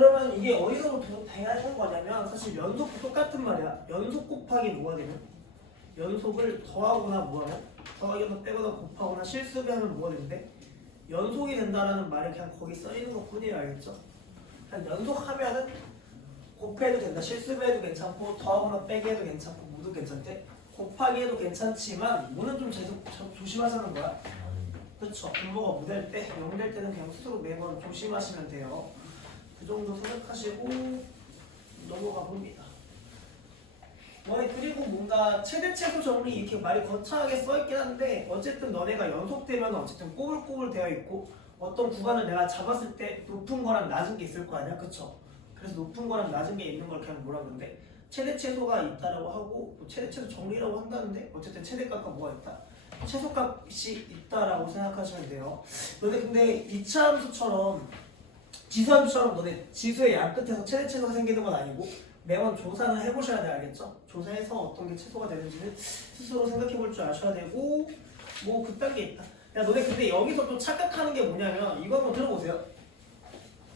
그러면 이게 어디서부터 대하는 거냐면 사실 연속도 똑같은 말이야. 연속 곱하기 뭐가 되면? 연속을 더하거나 뭐하면? 더하거나 빼거나 곱하거나 실수하면 뭐가 되는데? 연속이 된다라는 말이 그냥 거기 써있는 것 뿐이에요. 알겠죠? 그냥 연속하면은 곱해도 된다. 실수해도 괜찮고 더하거나 빼게 해도 괜찮고 모두 괜찮대. 곱하기 해도 괜찮지만 뭐는 좀 조심하자는 거야. 그렇죠. 분모가 무될 때, 0 될 때는 그냥 스스로 매번 조심하시면 돼요. 그 정도 생각하시고 넘어가 봅니다. 그리고 뭔가 최대 최소 정리 이렇게 말이 거창하게 써있긴 한데 어쨌든 너네가 연속되면 어쨌든 꼬불꼬불 되어 있고 어떤 구간을 내가 잡았을 때 높은 거랑 낮은 게 있을 거 아니야, 그쵸? 그래서 높은 거랑 낮은 게 있는 걸 그냥 뭐라 그러는데 최대 최소가 있다라고 하고 뭐 최대 최소 정리라고 한다는데 어쨌든 최대값과 뭐가 있다? 최소값이 있다라고 생각하시면 돼요. 너네 근데 이차함수처럼 지수함수처럼 너네 지수의 양 끝에서 최대 최소가 생기는 건 아니고 매번 조사는 해보셔야 돼. 알겠죠? 조사해서 어떤 게 최소가 되는지는 스스로 생각해 볼 줄 아셔야 되고 뭐 그딴 게 있다. 야 너네 근데 여기서 또 착각하는 게 뭐냐면 이거 한번 들어보세요.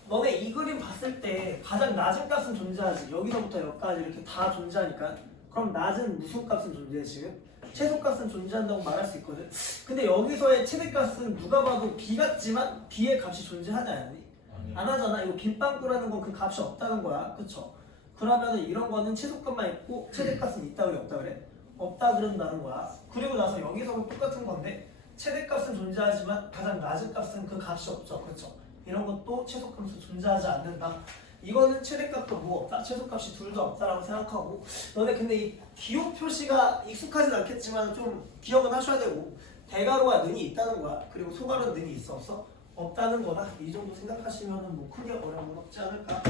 너네 이 그림 봤을 때 가장 낮은 값은 존재하지. 여기서부터 여기까지 이렇게 다 존재하니까 그럼 낮은 무슨 값은 존재해 지금? 최소값은 존재한다고 말할 수 있거든. 근데 여기서의 최대값은 누가 봐도 b 같지만 b의 값이 존재하지 않니? 안 하잖아. 이거 빈빵꾸라는 건 그 값이 없다는 거야. 그쵸? 그러면은 이런 거는 최소값만 있고 최대값은 있다 그래 없다 그래? 없다 그런다는 거야. 그리고 나서 여기서도 똑같은 건데 최대값은 존재하지만 가장 낮은 값은 그 값이 없죠. 그렇죠? 이런 것도 최소값은 존재하지 않는다. 이거는 최대값도 뭐 없다. 최소값이 둘 다 없다라고 생각하고 너네 근데 이 기호 표시가 익숙하진 않겠지만 좀 기억은 하셔야 되고 대가로가 는이 있다는 거야. 그리고 소가로는 는이 있어 없어? 없다는 거다. 이 정도 생각하시면은 뭐 크게 어려움은 없지 않을까.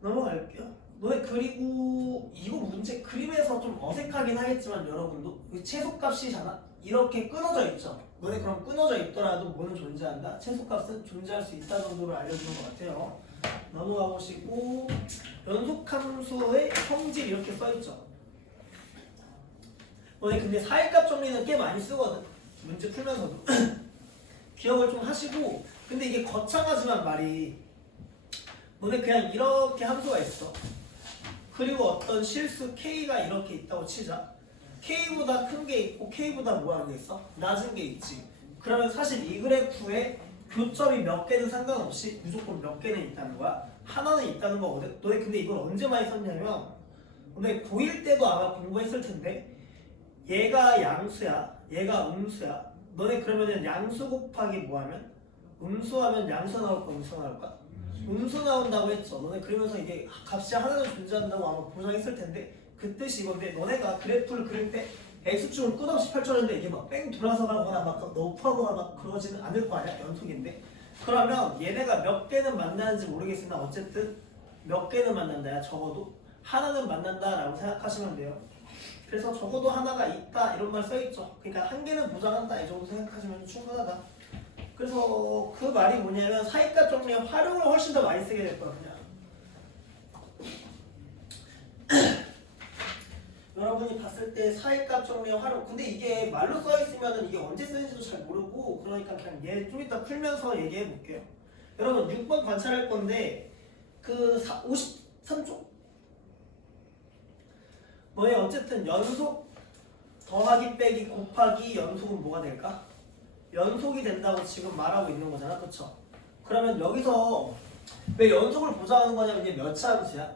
넘어갈게요. 너네 그리고 이거 문제 그림에서 좀 어색하긴 하겠지만 여러분도 최소값이잖아. 이렇게 끊어져 있죠. 너네 그럼 끊어져 있더라도 뭐는 존재한다? 최소값은 존재할 수 있다 정도로 알려주는 것 같아요. 넘어가 보시고 연속함수의 성질 이렇게 써있죠. 너네 근데 사일값 정리는 꽤 많이 쓰거든. 문제 풀면서도 기억을 좀 하시고 근데 이게 거창하지만 말이 너네 그냥 이렇게 함수가 있어. 그리고 어떤 실수 K가 이렇게 있다고 치자. K보다 큰 게 있고 K보다 뭐하는 게 있어? 낮은 게 있지. 그러면 사실 이 그래프에 교점이 몇 개는 상관없이 무조건 몇 개는 있다는 거야. 하나는 있다는 거거든. 너네 근데 이걸 언제 많이 썼냐면 너네 고1 때도 아마 공부했을 텐데 얘가 양수야. 얘가 음수야. 너네 그러면은 양수 곱하기 뭐하면? 음수하면 양수 나올까 음수 나올까? 음수 나온다고 했죠. 너네 그러면서 이게 값이 하나는 존재한다고 아마 보장했을 텐데 그 뜻이 이건데 너네가 그래프를 그릴 때 x축은 끝없이 펼쳐졌는데 이게 막 뺑 돌아서 가거나 막 너프하거나 막 그러지는 않을 거 아니야. 연속인데 그러면 얘네가 몇 개는 만나는지 모르겠으나 어쨌든 몇 개는 만난다야. 적어도 하나는 만난다라고 생각하시면 돼요. 그래서 적어도 하나가 있다 이런 말 써있죠. 그러니까 한 개는 보장한다 이 정도 생각하시면 충분하다. 그래서 그 말이 뭐냐면 사이값 정리에 활용을 훨씬 더 많이 쓰게 될 거야. 그냥 여러분이 봤을 때 사이값 정리에 활용. 근데 이게 말로 써있으면 이게 언제 쓰는지도 잘 모르고 그러니까 그냥 얘 좀 이따 풀면서 얘기해 볼게요. 여러분 6번 관찰할 건데 그 53쪽 너의 어쨌든 연속 더하기 빼기 곱하기 연속은 뭐가 될까? 연속이 된다고 지금 말하고 있는 거잖아. 그쵸? 그러면 여기서 왜 연속을 보장하는 거냐면 이게 몇 차 함수야?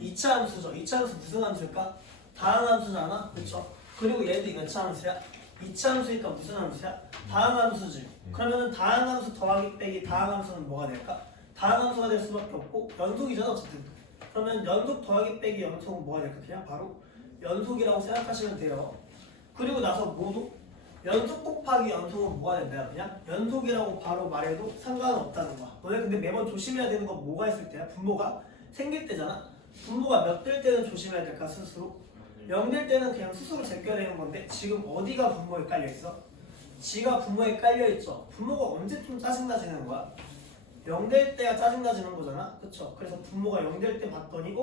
2차 함수죠. 2차 함수 무슨 함수일까? 다항 함수잖아. 그쵸? 그리고 얘도 몇 차 함수야? 2차 함수니까 무슨 함수야? 다항 함수지. 그러면은 다항 함수 더하기 빼기 다항 함수는 뭐가 될까? 다항 함수가 될 수밖에 없고 연속이잖아 어쨌든. 그러면 연속 더하기 빼기 연속은 뭐가 될까? 그냥 바로 연속이라고 생각하시면 돼요. 그리고 나서 모두 연속 곱하기 연속은 뭐가 된다? 그냥 연속이라고 바로 말해도 상관없다는 거야. 너네 근데 매번 조심해야 되는 건 뭐가 있을 때야? 분모가 생길 때잖아. 분모가 몇 될 때는 조심해야 될까 스스로? 0 될 때는 그냥 스스로 제껴야 되는 건데 지금 어디가 분모에 깔려 있어? 지가 분모에 깔려 있죠. 분모가 언제쯤 짜증나지는 거야? 0 될 때가 짜증나지는 거잖아. 그쵸? 그래서 분모가 0 될 때 봤더니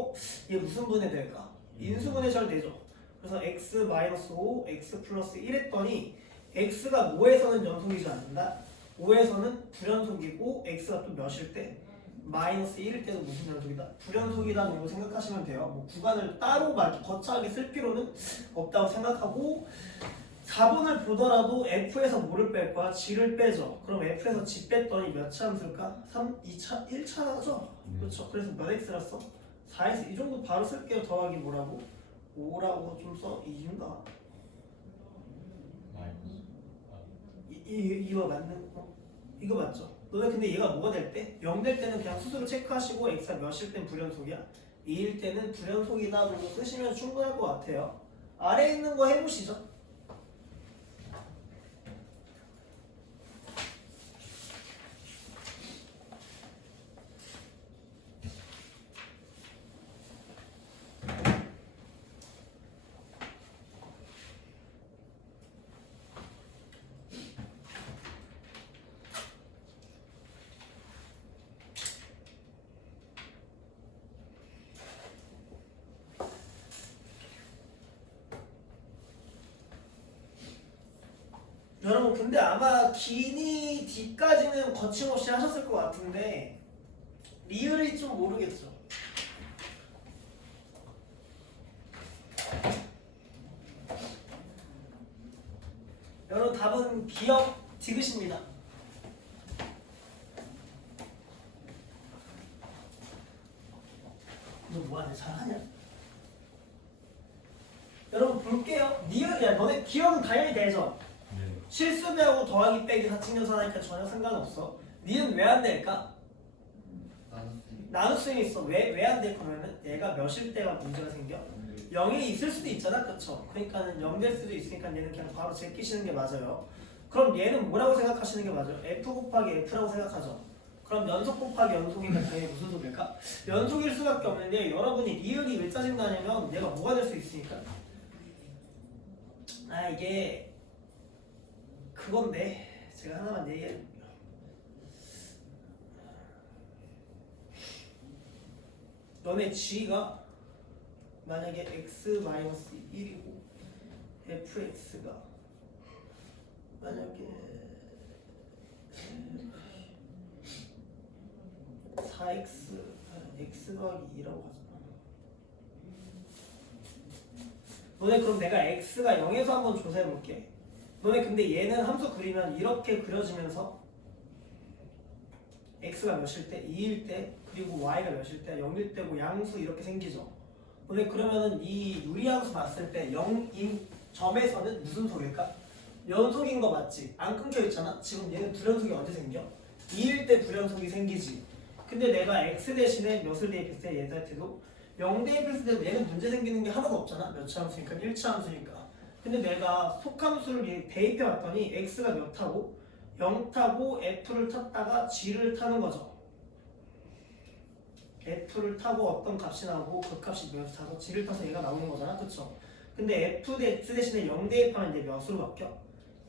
얘 무슨 분해 될까? 인수분해절 되죠. 그래서 x-5, x 플러스 1 했더니 x가 5에서는 연속이지 않는다. 5에서는 불연속이고 x가 또 몇일 때? 마이너스 1일 때는 무슨 연속이다? 불연속이라는 걸 생각하시면 돼요. 뭐 구간을 따로 막 거창하게 쓸 필요는 없다고 생각하고 4번을 보더라도 F에서 뭐를 뺄 거야? G를 빼죠. 그럼 F에서 G 뺐더니 몇 차 함수일까? 2차, 1차죠? 그렇죠. 그래서 몇 X라 써? 4X. 이 정도 바로 쓸게요. 더하기 뭐라고? 5라고 좀 써? 이인가? 이거 맞는 거? 이거 맞죠? 너네 근데 얘가 뭐가 될 때? 0 될 때는 그냥 스스로 체크하시고 X가 몇일 땐 불연속이야? 2일 때는 불연속이다 정도 쓰시면 충분할 것 같아요. 아래에 있는 거 해보시죠. 여러분 근데 아마 기니 D까지는 거침없이 하셨을 것 같은데 리을이 좀 모르겠죠. 여러분 답은 기억 디귿입니다. 너 뭐하냐? 잘하냐? 여러분 볼게요. 리을이야. 너네 기억은 당연히 되죠? 실수배하고 더하기 빼기 사칙연산하니까 전혀 상관없어. 니은 왜 안 될까? 나눗셈이 있어. 왜 안 될 거면은 얘가 몇일 때가 문제가 생겨? 0이 있을 수도 있잖아. 그쵸? 그러니까는 0 될 수도 있으니까 얘는 그냥 바로 제끼시는 게 맞아요. 그럼 얘는 뭐라고 생각하시는 게 맞아요? F 곱하기 F라고 생각하죠. 그럼 연속 곱하기 연속이면 당연히 무슨 소리일까? 연속일 수밖에 없는데 여러분이 리을이 왜 짜증나냐면 얘가 뭐가 될 수 있으니까. 아 이게 그건데 제가 하나만 얘기해볼게요. 너네 G가 만약에 x-1이고 fx가 만약에 4x x 더하기 2라고 하잖아. 너네 그럼 내가 x가 0에서 한번 조사해볼게. 너네 근데 얘는 함수 그리면 이렇게 그려지면서 x가 몇일 때? 2일 때 그리고 y가 몇일 때? 0일 때고 양수 이렇게 생기죠. 너네 그러면은 이 유리함수 봤을 때 0인 점에서는 무슨 소리일까? 연속인 거 맞지? 안 끊겨 있잖아? 지금 얘는 불연속이 언제 생겨? 2일 때 불연속이 생기지. 근데 내가 x 대신에 몇을 대입했을 때 얘한테도 0 대입했을 때 얘는 문제 생기는 게 하나도 없잖아? 몇 차 함수니까? 1차 함수니까. 근데 내가 속함수를 대입해 왔더니 x가 몇 타고 0 타고 f를 탔다가 g를 타는 거죠. f를 타고 어떤 값이 나오고 그 값이 몇 타고 g를 타서 얘가 나오는 거잖아. 그쵸? 근데 x 대신에 0 대입하면 이제 몇으로 바뀌어?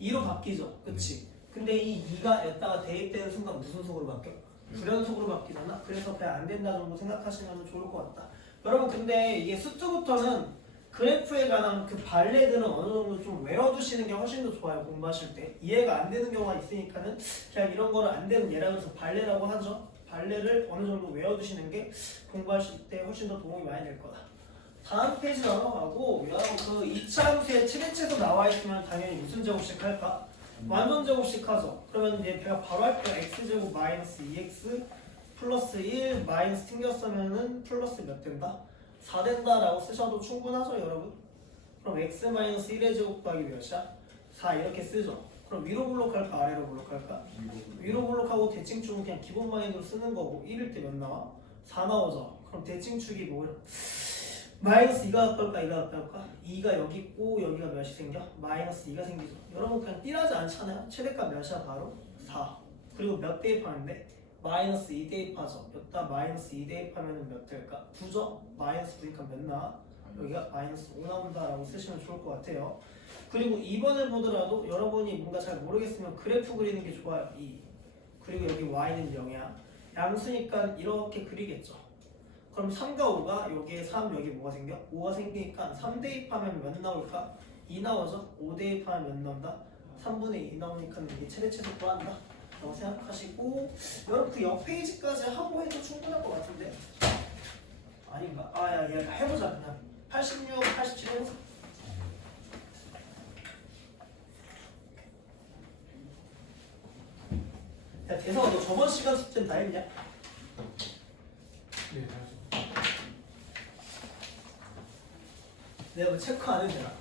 2로 바뀌죠. 그치? 근데 이 2가 여기다가 대입되는 순간 무슨 속으로 바뀌어? 불연속으로 바뀌잖아. 그래서 그냥 안 된다 정도 생각하시면 좋을 것 같다. 여러분 근데 이게 수트부터는 그래프에 관한 그 발레들은 어느 정도 좀 외워두시는 게 훨씬 더 좋아요. 공부하실 때 이해가 안 되는 경우가 있으니까는 그냥 이런 거를 안 되는 예라고 해서 발레라고 하죠. 발레를 어느 정도 외워두시는 게 공부하실 때 훨씬 더 도움이 많이 될 거다. 다음 페이지 넘어가고 여러분 그 2차 함수에 최대치에서 나와 있으면 당연히 무슨 제곱식 할까? 완전 제곱식 하죠. 그러면 이제 제가 바로 할게요. x제곱 마이너스 2x 플러스 1 마이너스 튕겼으면은 플러스 몇 된다? 4 된다라고 쓰셔도 충분하죠 여러분? 그럼 x 마이너스 1의 제곱 더하기 몇이야? 4 이렇게 쓰죠. 그럼 위로 블록할까 아래로 블록할까? 위로 블록하고 대칭축은 그냥 기본 마이너스로 쓰는 거고 1일 때 몇 나와? 4 나오죠. 그럼 대칭축이 뭐야? 마이너스 2가 가까울까 2가 가까울까? 2가 여기 있고 여기가 몇이 생겨? 마이너스 2가 생기죠. 여러분 그냥 띠라지 않잖아요? 최대값 몇이야 바로? 4. 그리고 몇 대입하는데? 마이너스 2 대입하죠. 여기다 마이너스 2 대입하면 몇 될까? 9죠? 마이너스 9니까 몇 나와? 여기가 마이너스 5 나온다라고 쓰시면 좋을 것 같아요. 그리고 2번을 보더라도 여러분이 뭔가 잘 모르겠으면 그래프 그리는 게 좋아요. 2. 그리고 여기 y는 0이야. 양수니까 이렇게 그리겠죠. 그럼 3과 5가 여기에 3 여기 뭐가 생겨? 5가 생기니까 3 대입하면 몇 나올까? 2 나오죠? 5 대입하면 몇 나온다? 3분의 2 나오니까 이게 최대치에서 구한다. 라고 생각하시고 여러분 그 옆 페이지까지 하고 해도 충분할 것 같은데 아닌가? 아야 얘가 해보자 그냥 86, 87 해보자. 야 대성아 너 저번 시간 숙제는 다 했냐? 네, 알았어. 내가 뭐 체크 안 해도 되나?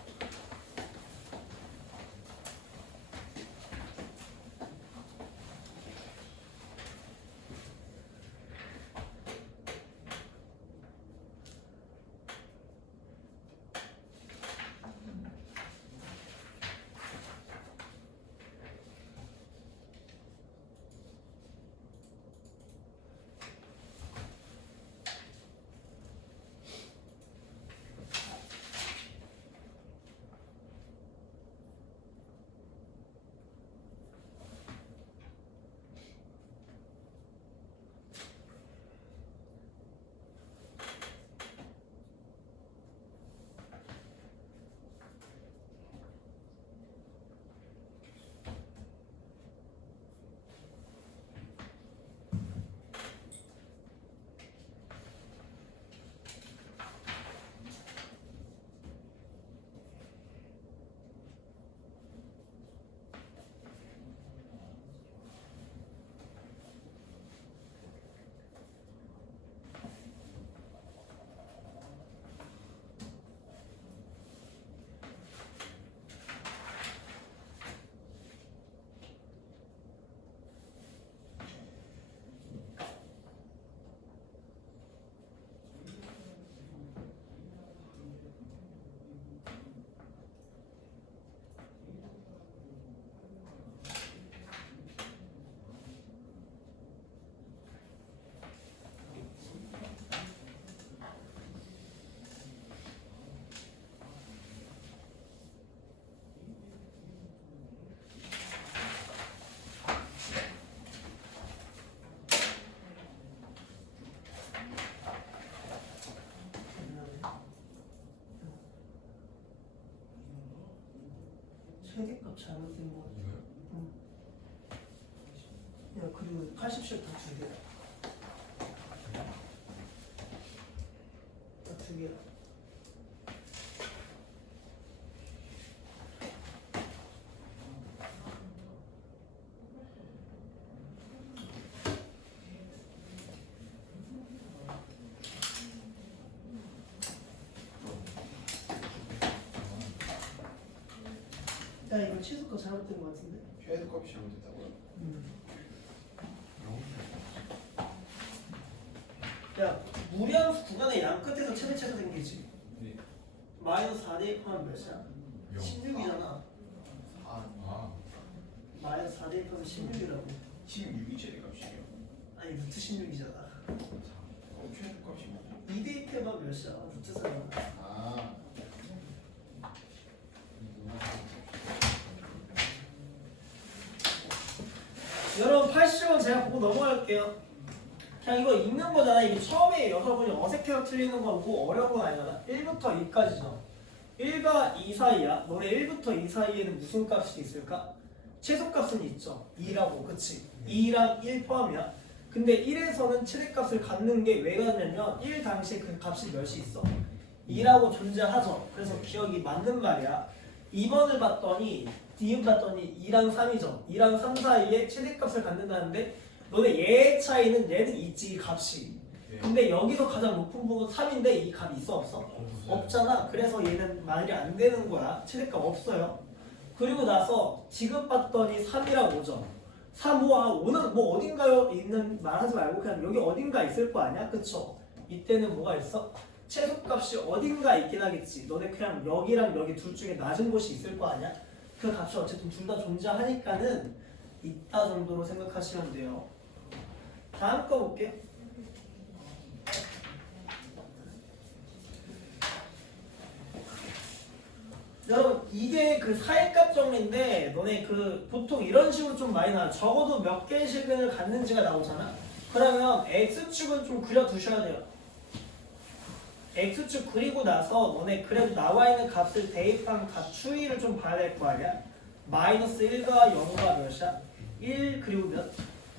최대값 잘못된 거 같아. 응. 야 그리고 80씩 다 두 개야. 다 두 개야. 야 이거 최소값 잘못된 거 같은데? 최소값이 잘못됐다고요? 야 무리함수 구간의 양 끝에서 최대 생기지. 네. 마이너스 4 대입하면 몇이야? 16이잖아. 아, 마이너스 4 대입하면 16이라고. 16이 최대값이에요. 아니 루트 16이잖아. 최소값이 뭐죠? 2 대입해봐 몇이야? 루트 4잖아. 아. 여러분 80원 제가 보고 넘어갈게요. 그냥 이거 읽는 거잖아. 이게 처음에 여러분이 어색해서 틀리는 건 뭐 어려운 건 아니잖아. 1부터 2까지죠. 1과 2 사이야. 너네 1부터 2 사이에는 무슨 값이 있을까? 최소값은 있죠. 2라고, 그치? 2랑 1 포함이야. 근데 1에서는 최대값을 갖는 게 왜 갖냐면 1 당시에 그 값이 몇이 있어? 2라고 존재하죠. 그래서 기억이 맞는 말이야. 2번을 봤더니 D은 봤더니 2랑 3이죠. 2랑 3 사이에 최대값을 갖는다는데 너네 얘의 차이는 얘는 있지 값이. 근데 여기서 가장 높은 부분 3인데 이 값이 있어 없어? 없잖아. 그래서 얘는 말이 안 되는 거야. 최대값 없어요. 그리고 나서 지금 봤더니 3이랑 5죠. 3, 5와 5는 뭐 어딘가요? 있는 말하지 말고 그냥 여기 어딘가 있을 거 아니야? 그쵸? 이때는 뭐가 있어? 최소값이 어딘가 있긴 하겠지. 너네 그냥 여기랑 여기 둘 중에 낮은 곳이 있을 거 아니야? 그 값이 어쨌든 둘 다 존재하니까는 있다 정도로 생각하시면 돼요. 다음 거 볼게요. 여러분 이게 그 사이값 정리인데 너네 그 보통 이런 식으로 좀 많이 나와. 적어도 몇 개의 실근을 갖는지가 나오잖아. 그러면 x축은 좀 그려두셔야 돼요. x축 그리고 나서 너네 그래도 나와 있는 값을 대입한 값 추이를 좀 봐야 될 거 아니야? 마이너스 1과 0과 몇이야? 1 그리고 몇?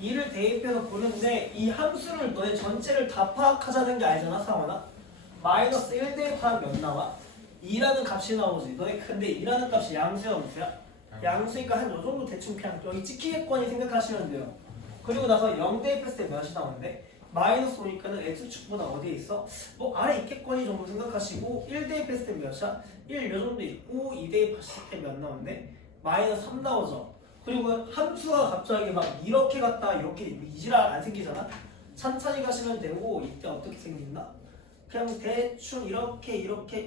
2를 대입해서 보는데 이 함수를 너네 전체를 다 파악하자는 게 아니잖아 상원아. 마이너스 1 대입하면 몇 나와? 2라는 값이 나오지. 너네 근데 2라는 값이 양수야 음수야? 양수니까 한 요 정도 대충 그냥 여기 찍히겠거니 생각하시면 돼요. 그리고 나서 0 대입했을 때 몇이 나오는데 마이너스 오니까는 x축보다 어디에 있어? 뭐 아래 있겠거니 정도 생각하시고 1 대입했을 때 몇이야? 1 요 정도 있고 2 대입했을 때 몇 나오는데 마이너스 3 나오죠. 그리고 함수가 갑자기 막 이렇게 갔다 이렇게 이지랄 안 생기잖아. 천천히 가시면 되고 이때 어떻게 생긴다? 그냥 대충 이렇게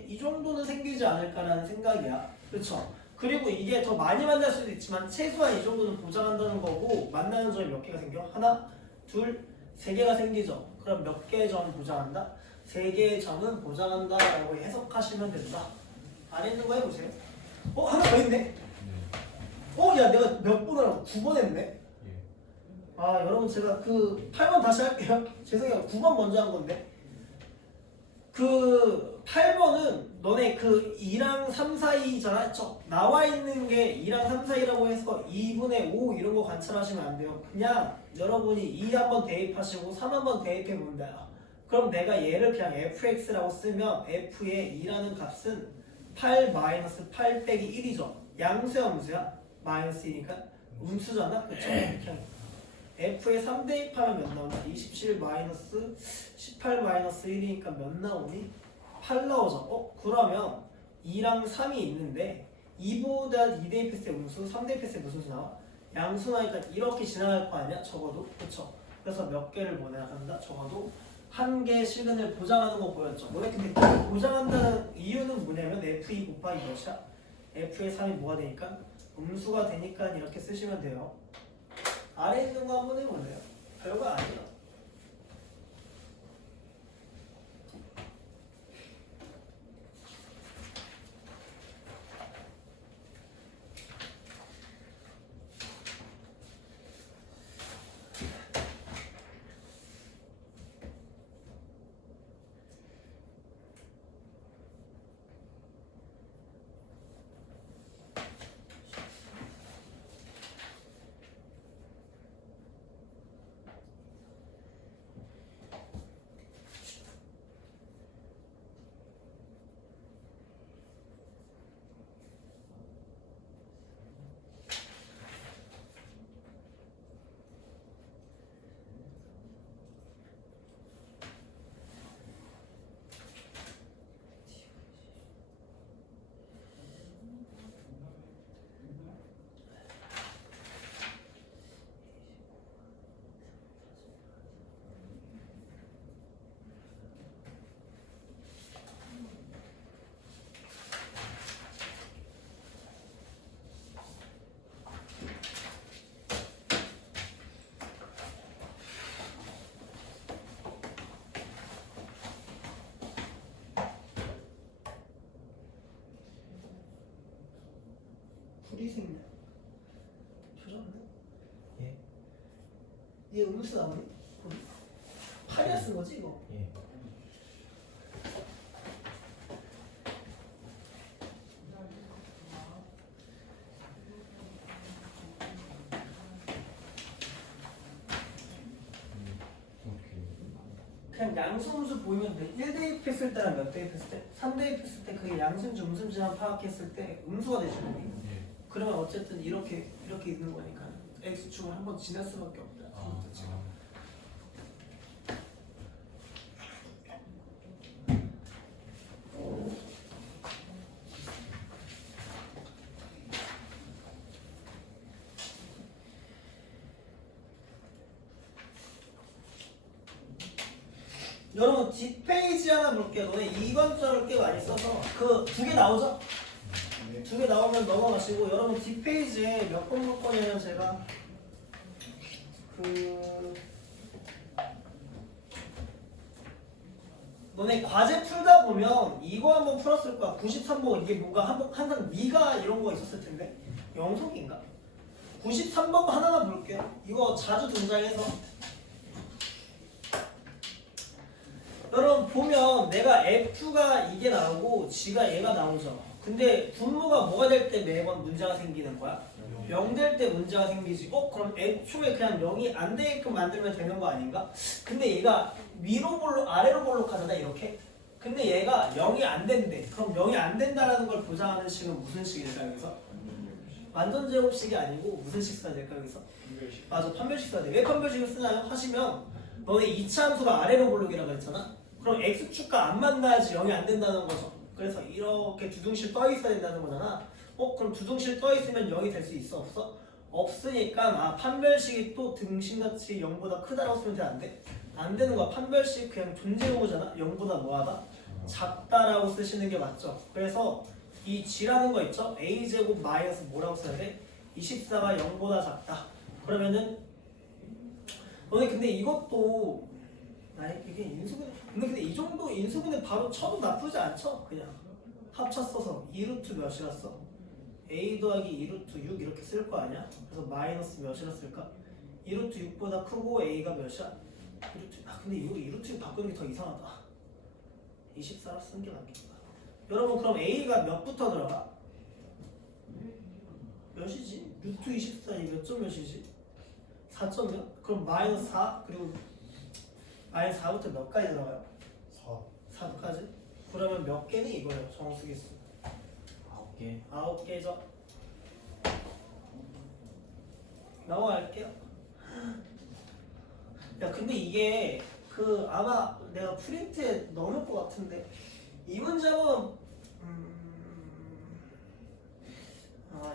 이 정도는 생기지 않을까라는 생각이야. 그렇죠? 그리고 이게 더 많이 만날 수도 있지만 최소한 이 정도는 보장한다는 거고 만나는 점이 몇 개가 생겨? 하나, 둘, 세 개가 생기죠. 그럼 몇 개의 점을 보장한다? 세 개의 점은 보장한다 라고 해석하시면 된다. 안에 있는 거 해보세요. 하나 더 있네? 야 내가 몇 번을 하고 9번 했네? 아 여러분 제가 그 8번 다시 할게요. 죄송해요. 9번 먼저 한 건데 그 8번은 너네 그 2랑 3 사이잖아. 나와 있는 게 2랑 3 사이라고 해서 2분의 5 이런 거 관찰하시면 안 돼요. 그냥 여러분이 2 한번 대입하시고 3 한번 대입해 본다. 그럼 내가 얘를 그냥 fx라고 쓰면 f의 2라는 값은 8-8 빼기 1이죠. 양수야 음수야? 마이너스이니까 음수잖아. 그쵸? 그냥 f에 3 대입하면 몇 나오나? 27 마이너스 18 마이너스 1이니까 몇 나오니? 8 나오죠. 그러면 2랑 3이 있는데 2보다 2 대입했을 때 음수, 3 대입했을 때 무슨 수 나와? 양수 나니까 이렇게 지나갈 거 아니야? 적어도. 그쵸? 그래서 몇 개를 보내야 한다? 적어도 한 개의 시간을 보장하는 거 보였죠. 너네 근데 보장한다는 이유는 뭐냐면 f2 곱하기 몇이야? f의 3이 뭐가 되니까? 음수가 되니까 이렇게 쓰시면 돼요. 아래 있는 거 한번 해볼래요? 별거 아니야. 불이 생겨. 조졌네. 예. 얘 음수 나오니? 파리아 쓴 거지 이거? 예. 그냥 양수음수 보이면 돼. 1 대입했을 때랑 몇 대입했을 때? 3 대입했을 때 그게 양수인지 음수인지만 파악했을 때 음수가 되죠. 예. 그러면 어쨌든 이렇게 있는 거니까 x축을 한번 지날 수밖에 없다. 여러분 뒷페이지 하나 볼게요. 너네 2번 점을 꽤 많이 써서 그 2개 나오죠? 네. 2개 나오면 넘어가시고 여러분 뒷페이지에 몇 번 볼 거냐면 제가 너네 과제 풀다 보면 이거 한번 풀었을 거야. 93번 이게 뭔가 항상 미가 이런 거 있었을 텐데 영속인가? 93번 하나만 볼게요. 이거 자주 등장해서 여러분 보면 내가 F가 이게 나오고 G가 얘가 나오죠. 근데 분모가 뭐가 될 때 매번 문제가 생기는 거야? 0 될 때 문제가 생기지. 그럼 애초에 그냥 0이 안 되게끔 만들면 되는 거 아닌가? 근데 얘가 위로 볼록 아래로 볼록하잖아 이렇게. 근데 얘가 0이 안 된대. 그럼 0이 안 된다라는 걸 보장하는 식은 무슨 식일까 여기서? 완전 제곱식이 아니고 무슨 식 써야 될까 여기서? 판별식. 맞아, 판별식 써야 돼. 왜 판별식을 쓰나요? 하시면 너네 2차 함수가 아래로 볼록이라고 했잖아. 그럼 x축과 안 만나야지 0이 안 된다는 거죠. 그래서 이렇게 두둥실 떠 있어야 된다는 거잖아. 그럼 두둥실 떠 있으면 0이 될 수 있어 없어? 없으니까 판별식이 또 등신같이 0보다 크다라고 쓰면 돼 안 돼? 안 되는 거야. 판별식 그냥 존재 용어잖아. 0보다 뭐하다? 작다라고 쓰시는 게 맞죠. 그래서 이 g라는 거 있죠? a제곱 마이너스 뭐라고 써야 돼? 24가 0보다 작다. 그러면은 너네 근데 이것도 이게 인수분 근데 이 정도 인수분해 바로 쳐도 나쁘지 않죠? 그냥 합쳤어서 2루트 몇이었어? a 더하기 2루트 6 이렇게 쓸 거 아니야? 그래서 마이너스 몇이라 쓸까? 2루트 6보다 크고 a가 몇이야? 2루트, 근데 이거 2루트 6 바꾸는 게 더 이상하다. 24라 쓰는 게 낫겠다. 여러분 그럼 a가 몇부터 들어가? 몇이지? 루트 24이 몇 점 몇이지? 4점 몇? 그럼 마이너스 4 그리고 마이너스 4부터 몇까지 들어가요? 4. 4까지? 그러면 몇 개니 이거예요 정수기 수? 9개. 9개죠. 넘어갈게요. 야 근데 이게 아마 내가 프린트에 넣을 것 같은데 이 문장은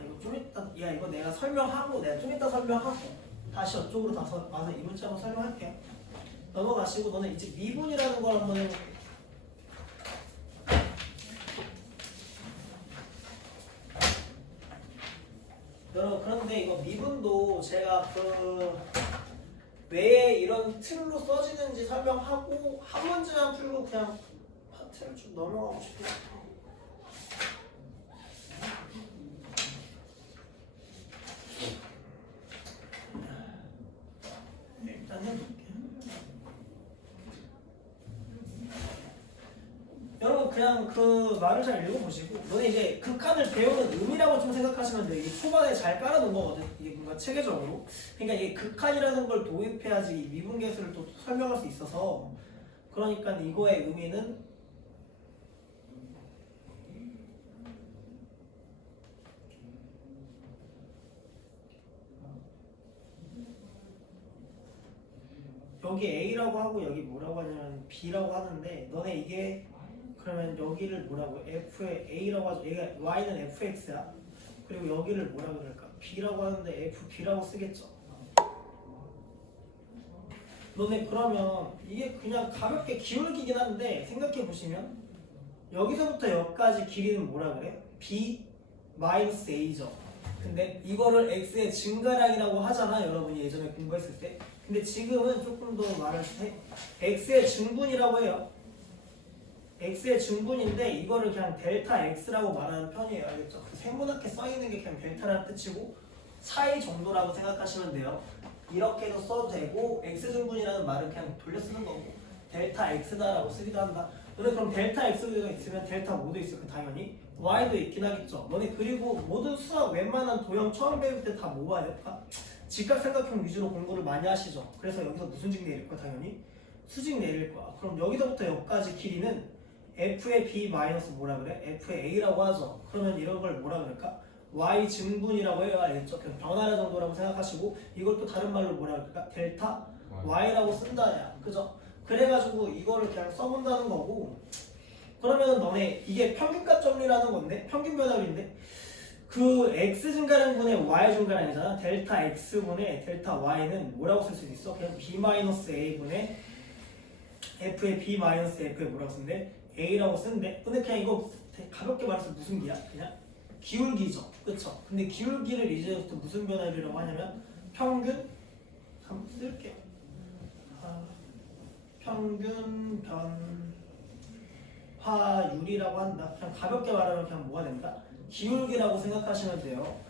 이거 좀 이따 이거 내가 설명하고 내가 좀 이따 설명하고 다시 이쪽으로 와서 이 문장 한번 설명할게요. 넘어가시고 너는 이제 미분이라는 걸 한번 해볼게. 여러분 그런데 이거 미분도 제가 왜 이런 틀로 써지는지 설명하고 한 문제만 풀고 그냥 파트를 좀 넘어가고 싶어요. 일단 해볼게요. 여러분 그냥 말을 잘 읽어보시고 너네 이제 극한을 배우는 의미라고 좀 생각하시면 돼요. 이게 초반에 잘 깔아놓은 거거든. 이게 뭔가 체계적으로. 그러니까 이게 극한이라는 걸 도입해야지 이 미분계수를 또 설명할 수 있어서 그러니까 이거의 의미는 여기 A라고 하고 여기 뭐라고 하냐면 B라고 하는데 너네 이게 그러면 여기를 뭐라고 F의 A라고 하죠. 얘가 Y는 FX야. 그리고 여기를 뭐라고 그럴까? B라고 하는데 FB라고 쓰겠죠. 너네 그러면 이게 그냥 가볍게 기울기긴 한데 생각해 보시면 여기서부터 여기까지 길이는 뭐라 그래? B 마이너스 A죠. 근데 이거를 X의 증가량이라고 하잖아. 여러분이 예전에 공부했을 때. 근데 지금은 조금 더 말을 해. X의 증분이라고 해요. X의 증분인데 이거를 그냥 델타 X라고 말하는 편이에요. 알겠죠? 세모나게 써있는 게 그냥 델타라는 뜻이고 차이 정도라고 생각하시면 돼요. 이렇게도 써도 되고 X증분이라는 말은 그냥 돌려 쓰는 거고 델타 X다라고 쓰기도 한다. 너네 그럼 델타 X가 있으면 델타 뭐도 있을 거 당연히 Y도 있긴 하겠죠. 너네 그리고 모든 수학 웬만한 도형 처음 배울 때 다 뭐 봐야 될까? 직각 생각형 위주로 공부를 많이 하시죠. 그래서 여기서 무슨 직 내릴 거야? 당연히 수직 내릴 거야. 그럼 여기서부터 여기까지 길이는 F의 B 마이너스 뭐라 그래? F의 A라고 하죠. 그러면 이런 걸 뭐라 그럴까? Y 증분이라고 해요. 알겠죠? 그냥 변화량 정도라고 생각하시고 이걸 또 다른 말로 뭐라 그럴까? 델타 Y라고 쓴다야. 그죠? 그래가지고 이거를 그냥 써본다는 거고 그러면 너네 이게 평균값 정리라는 건데 평균 변화율인데 그 X 증가량분의 Y 증가량이잖아. 델타 X분의 델타 Y는 뭐라고 쓸 수 있어? 그냥 B 마이너스 A분의 F의 B 마이너스 F의 뭐라고 쓴대? A라고 쓰는데 근데 그냥 이거 가볍게 말해서 무슨 기야? 그냥 기울기죠. 그쵸? 근데 기울기를 이제부터 무슨 변화율이라고 하냐면 평균 한번 쓸게요. 평균 변화율이라고 한다. 그냥 가볍게 말하면 그냥 뭐가 된다? 기울기라고 생각하시면 돼요.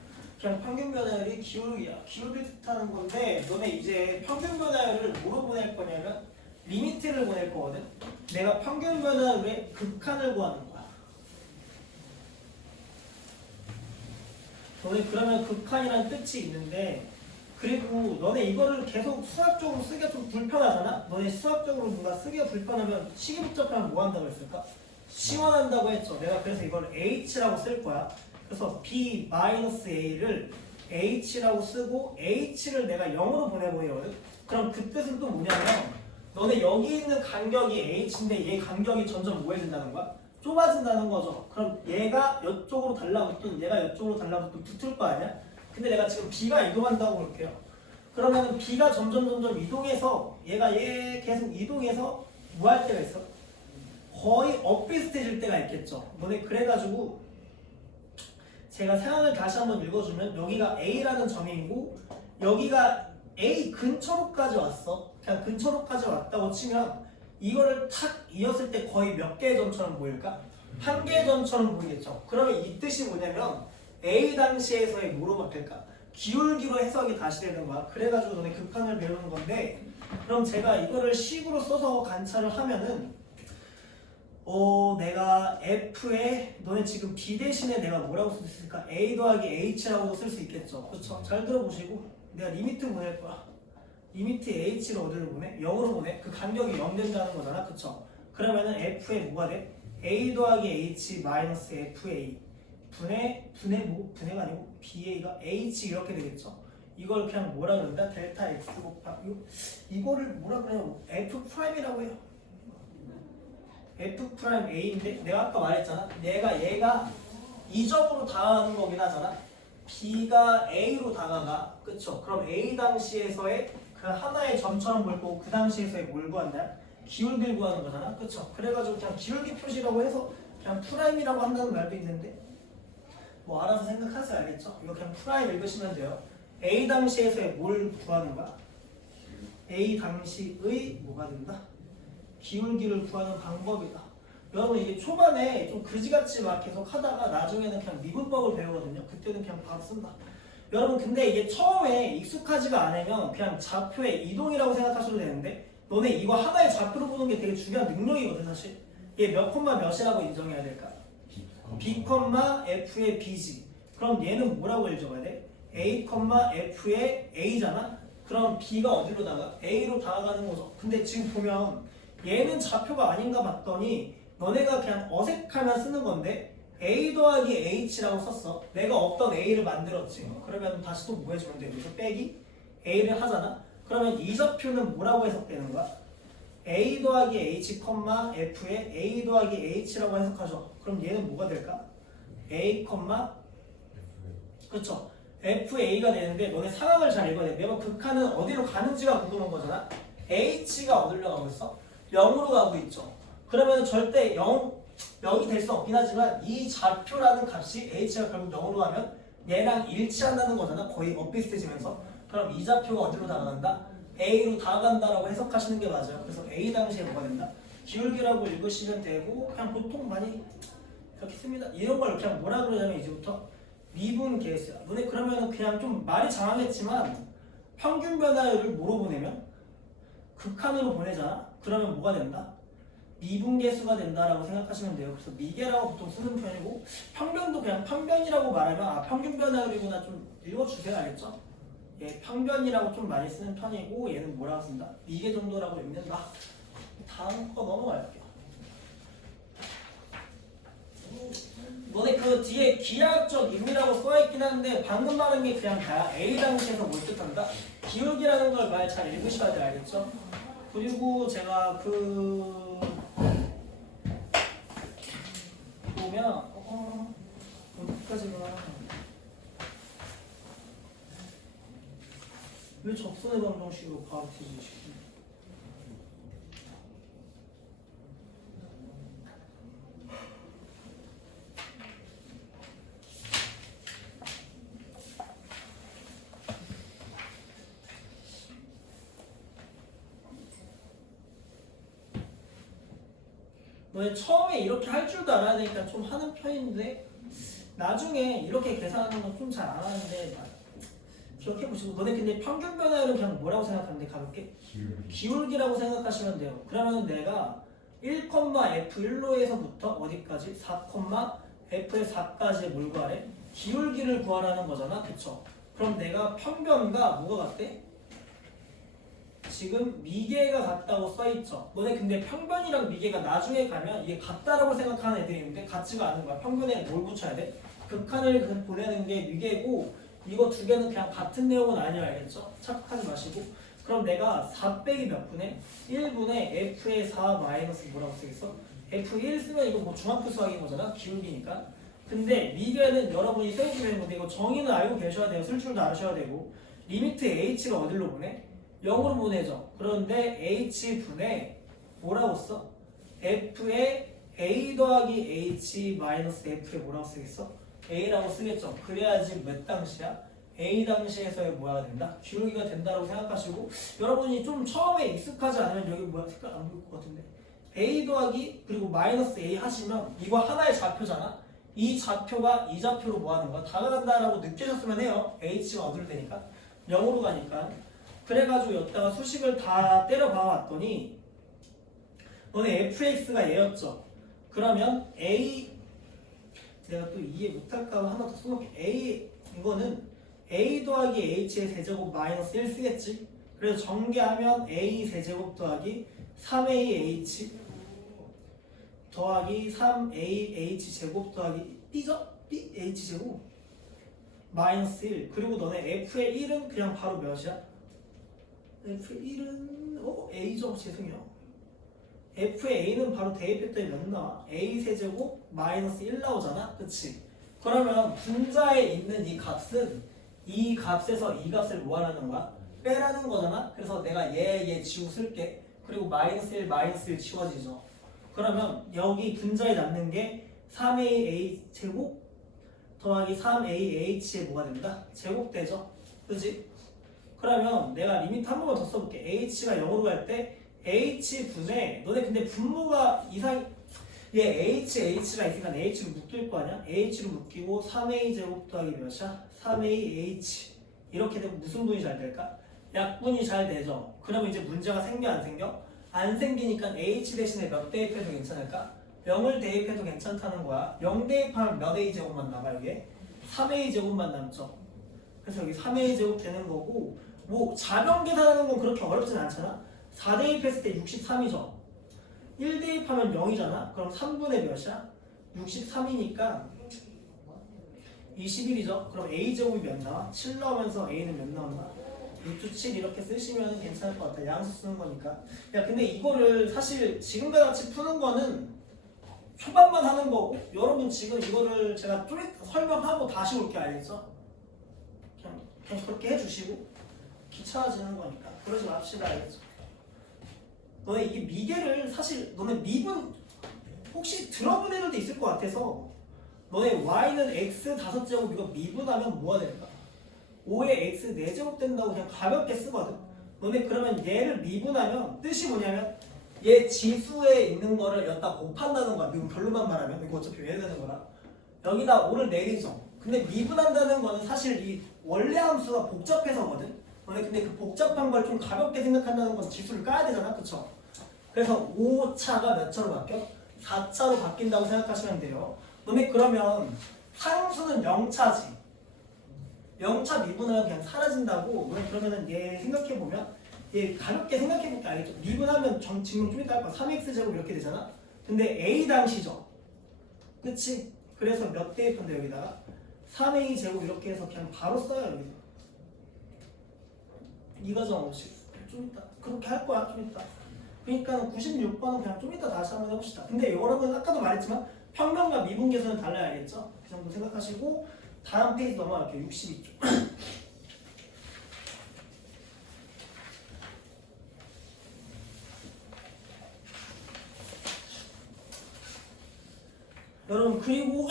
그냥 평균 변화율이 기울기야. 기울기 뜻하는 건데 너네 이제 평균 변화율을 뭐로 보낼 거냐면 리미트를 보낼 거거든. 내가 평균 변화율의 극한을 구하는 거야. 너네 그러면 극한이라는 뜻이 있는데 그리고 너네 이거를 계속 수학적으로 쓰기가 좀 불편하잖아? 너네 수학적으로 뭔가 쓰기가 불편하면 식이 복잡하면 뭐 한다고 했을까? 시원한다고 했죠. 내가 그래서 이걸 H라고 쓸 거야. 그래서 B-A를 H라고 쓰고 H를 내가 0으로 보내버리거든? 그럼 그 뜻은 또 뭐냐면 너네 여기 있는 간격이 H인데 얘 간격이 점점 뭐해진다는 거야? 좁아진다는 거죠. 그럼 얘가 이쪽으로 달라붙든 얘가 이쪽으로 달라붙든 붙을 거 아니야? 근데 내가 지금 B가 이동한다고 볼게요. 그러면은 B가 점점 이동해서 얘가 얘 계속 이동해서 뭐 할 때가 있어? 거의 엇비슷해질 때가 있겠죠. 너네 그래가지고 제가 상황을 다시 한번 읽어주면 여기가 A라는 점이고 여기가 A 근처로까지 왔어. 그냥 근처로까지 왔다고 치면 이거를 탁 이었을 때 거의 몇 개의 점처럼 보일까? 한 개의 점처럼 보이겠죠. 그러면 이 뜻이 뭐냐면 A 당시에서의 뭐로 바뀔까? 기울기로 해석이 다시 되는 거야. 그래가지고 너네 극한을 배우는 건데 그럼 제가 이거를 식으로 써서 관찰을 하면은 내가 F에 너네 지금 B 대신에 내가 뭐라고 쓸 수 있을까? A 더하기 H라고도 쓸 수 있겠죠. 그쵸? 잘 들어보시고 내가 리미트 보낼 거야. 리미트 H를 어디로 보내? 0으로 보내? 그 간격이 0 된다는 거잖아. 그쵸? 그러면은 F에 뭐가 돼? A 더하기 H 마이너스 FA 분해가 아니고 BA가 H 이렇게 되겠죠. 이걸 그냥 뭐라 그런다? 델타 X 곱하기 이거를 뭐라 그래요? F 프라임이라고 해요. F 프라임 A인데 내가 아까 말했잖아. 얘가 2점으로 다가가는 거긴 하잖아. B가 A로 다가가. 그쵸? 그럼 A 당시에서의 그 하나의 점처럼 볼 거고 그 당시에서의 뭘 구한다? 기울기를 구하는 거잖아. 그쵸? 그래가지고 그냥 기울기 표시라고 해서 그냥 프라임이라고 한다는 말도 있는데 뭐 알아서 생각하세요. 알겠죠? 이거 그냥 프라임 읽으시면 돼요. A 당시에서의 뭘 구하는 거야? A 당시의 뭐가 된다? 기울기를 구하는 방법이다. 여러분 이게 초반에 좀 그지같이 막 계속 하다가 나중에는 그냥 미분법을 배우거든요. 그때는 그냥 바로 쓴다. 여러분 근데 이게 처음에 익숙하지가 않으면 그냥 좌표의 이동이라고 생각하셔도 되는데 너네 이거 하나의 좌표로 보는 게 되게 중요한 능력이거든 사실. 얘 몇 콤마 몇이라고 인정해야 될까? B, F의 B지. 그럼 얘는 뭐라고 읽어야 돼? A, F의 A잖아? 그럼 B가 어디로 다가? A로 다가가는 거죠. 근데 지금 보면 얘는 좌표가 아닌가 봤더니 너네가 그냥 어색하면 쓰는 건데 A 더하기 H라고 썼어. 내가 없던 A를 만들었지. 그러면 다시 또 뭐 해주면 돼? 여기서 빼기 A를 하잖아. 그러면 이 좌표는 뭐라고 해석되는 거야? A 더하기 H, F의 A 더하기 H라고 해석하죠. 그럼 얘는 뭐가 될까? A, 그쵸? FA가 되는데 너네 상황을 잘 읽어야 돼. 내가 극한은 어디로 가는지가 궁금한 거잖아. H가 어디로 가고 있어? 0으로 가고 있죠. 그러면 절대 0이 될 수 없긴 하지만 이 좌표라는 값이 H가 결국 0으로 가면 얘랑 일치한다는 거잖아. 거의 엇비슷해지면서. 그럼 이 좌표가 어디로 다가간다? A로 다가간다라고 해석하시는 게 맞아요. 그래서 A 당시에 뭐가 된다? 기울기라고 읽으시면 되고 그냥 보통 많이 이렇게 씁니다. 이런 걸 그냥 뭐라 그러냐면 이제부터 미분 계수야. 너네 그러면 그냥 좀 말이 장황했지만 평균 변화율을 뭐로 보내면? 극한으로 보내잖아. 그러면 뭐가 된다? 미분계수가 된다라고 생각하시면 돼요. 그래서 미계라고 보통 쓰는 편이고 평균도 그냥 평균이라고 말하면 평균 변화율이구나 좀 읽어주세요. 알겠죠? 예, 평균이라고 좀 많이 쓰는 편이고 얘는 뭐라고 쓴다? 미계 정도라고 읽는다. 다음 거 넘어갈게요. 너네 그 뒤에 기하학적 임의라고 써있긴 한데 방금 말한 게 그냥 다야. A 당시에서 뭘 뜻한다? 기울기라는 걸 말 잘 읽으셔야 돼. 알겠죠? 그리고 제가 보면 어디까지나 왜 접선의 방정식으로 바로 뒤지시지? 너네 처음에 이렇게 할 줄도 알아야 되니까 좀 하는 편인데 나중에 이렇게 계산하는 건 좀 잘 안 하는데 기억해보시고 너네 근데 평균 변화율은 그냥 뭐라고 생각하는데 가볍게? 기울기라고 생각하시면 돼요. 그러면 내가 1,F1로에서부터 어디까지? 4, F의 4까지 뭘 구하래? 기울기를 구하라는 거잖아. 그쵸? 그럼 내가 평변과 뭐가 같대? 지금 미계가 같다고 써있죠. 너네 근데 평변이랑 미계가 나중에 가면 이게 같다라고 생각하는 애들이 있는데 같지가 않은 거야. 평변에 뭘 붙여야 돼? 극한을 보내는 게 미계고 이거 두 개는 그냥 같은 내용은 아니야. 알겠죠? 착각하지 마시고. 그럼 내가 4 빼기 몇 분의? 1분의 f의 4 마이너스 뭐라고 쓰겠어? f1 쓰면 이거 뭐 중학교 수학인 거잖아. 기울기니까. 근데 미계는 여러분이 세우게 되는 건데 이거 정의는 알고 계셔야 돼요. 쓸 줄도 아셔야 되고. 리미트 h가 어디로 보내? 0으로 보내죠. 그런데 h분의 뭐라고 써? f의 a 더하기 h 마이너스 f의 뭐라고 쓰겠어? a라고 쓰겠죠. 그래야지 몇 당시야? a 당시에서의 뭐가 된다? 기울기가 된다라고 생각하시고 여러분이 좀 처음에 익숙하지 않으면 여기 뭐야? 색깔 안 보일 것 같은데 a 더하기 그리고 마이너스 a 하시면 이거 하나의 좌표잖아. 이 좌표가 이 좌표로 뭐 하는 거야? 다가간다라고 느끼셨으면 해요. h가 어디로 되니까? 0으로 가니까. 그래가지고 여기다가 수식을 다 때려 봐왔더니 너네 fx가 얘였죠. 그러면 a 내가 또 이해 못할까 하나 더 써놓을게. a 이거는 a 더하기 h의 세제곱 마이너스 1 쓰겠지. 그래서 전개하면 a 세제곱 더하기 3ah 더하기 3ah 제곱 더하기 b죠? bh 제곱 마이너스 1. 그리고 너네 f의 1은 그냥 바로 몇이야? F1은 A죠. 죄송해요. F의 A는 바로 대입했더니 몇 나와? A 세제곱 마이너스 1 나오잖아. 그치? 그러면 분자에 있는 이 값은 이 값에서 이 값을 뭐 하라는 거야? 빼라는 거잖아. 그래서 내가 얘 지우 쓸게. 그리고 마이너스 1 지워지죠. 그러면 여기 분자에 남는 게 3AA 제곱 더하기 3AH에 뭐가 된다? 제곱되죠. 그치? 그러면 내가 리미트 한 번만 더 써볼게. h가 0으로 갈 때 h분의 너네 근데 분모가 얘 h가 있으니까 h로 묶일 거 아니야? h로 묶이고 3a 제곱 더하기 몇이야? 3ah 이렇게 되면 무슨 분이 잘 될까? 약분이 잘 되죠. 그러면 이제 문제가 생겨 안 생겨? 안 생기니까 h 대신에 몇 대입해도 괜찮을까? 0을 대입해도 괜찮다는 거야. 0 대입하면 몇 a 제곱만 남아 여기에? 3a 제곱만 남죠. 그래서 여기 3a 제곱 되는 거고 뭐 자변 계산하는 건 그렇게 어렵진 않잖아. 4 대입했을 때 63이죠. 1 대입하면 0이잖아. 그럼 3분의 몇이야? 63이니까 21이죠. 그럼 a 제곱이 몇 나와? 7 나오면서 a는 몇 나온다? 6-7 이렇게 쓰시면 괜찮을 것 같아. 양수 쓰는 거니까. 야 근데 이거를 사실 지금과 같이 푸는 거는 초반만 하는 거고 여러분 지금 이거를 제가 좀 설명하고 다시 올게. 알겠죠? 그냥 그렇게 해주시고 귀찮아지는 거니까 그러지 맙시다. 알겠죠? 너네 이게 미계를 사실 너네 미분 혹시 들어본 애들도 있을 것 같아서 너네 y는 x 5제곱 이거 미분하면 뭐가 될까? 5에 x 4제곱 된다고 그냥 가볍게 쓰거든. 너네 그러면 얘를 미분하면 뜻이 뭐냐면 얘 지수에 있는 거를 여기다 곱한다는 거야. 미분 결론만 말하면 이거 어차피 외워야 되는 거라 여기다 5를 내리죠. 근데 미분한다는 거는 사실 이 원래 함수가 복잡해서거든. 너네 근데 그 복잡한 걸 좀 가볍게 생각한다는 건 지수를 까야 되잖아. 그쵸? 그래서 5차가 몇 차로 바뀌어? 4차로 바뀐다고 생각하시면 돼요. 너네 그러면 상수는 0차지. 0차 미분하면 그냥 사라진다고. 너네 그러면은 얘 생각해보면 얘 가볍게 생각해볼게. 알겠죠? 미분하면 증명 좀 이따 할 거야. 3x제곱 이렇게 되잖아. 근데 a 당시죠. 그치? 그래서 몇 대입한다 여기다가 3a 제곱 이렇게 해서 그냥 바로 써요. 여기서 이 과정 없이 좀 이따 그렇게 할 거야. 좀 이따. 그러니까 96번은 그냥 좀 이따 다시 한번 해봅시다. 근데 여러분 아까도 말했지만 평면과 미분 계수는 달라야 알겠죠? 그 정도 생각하시고 다음 페이지 넘어갈게요. 62쪽. 여러분 그리고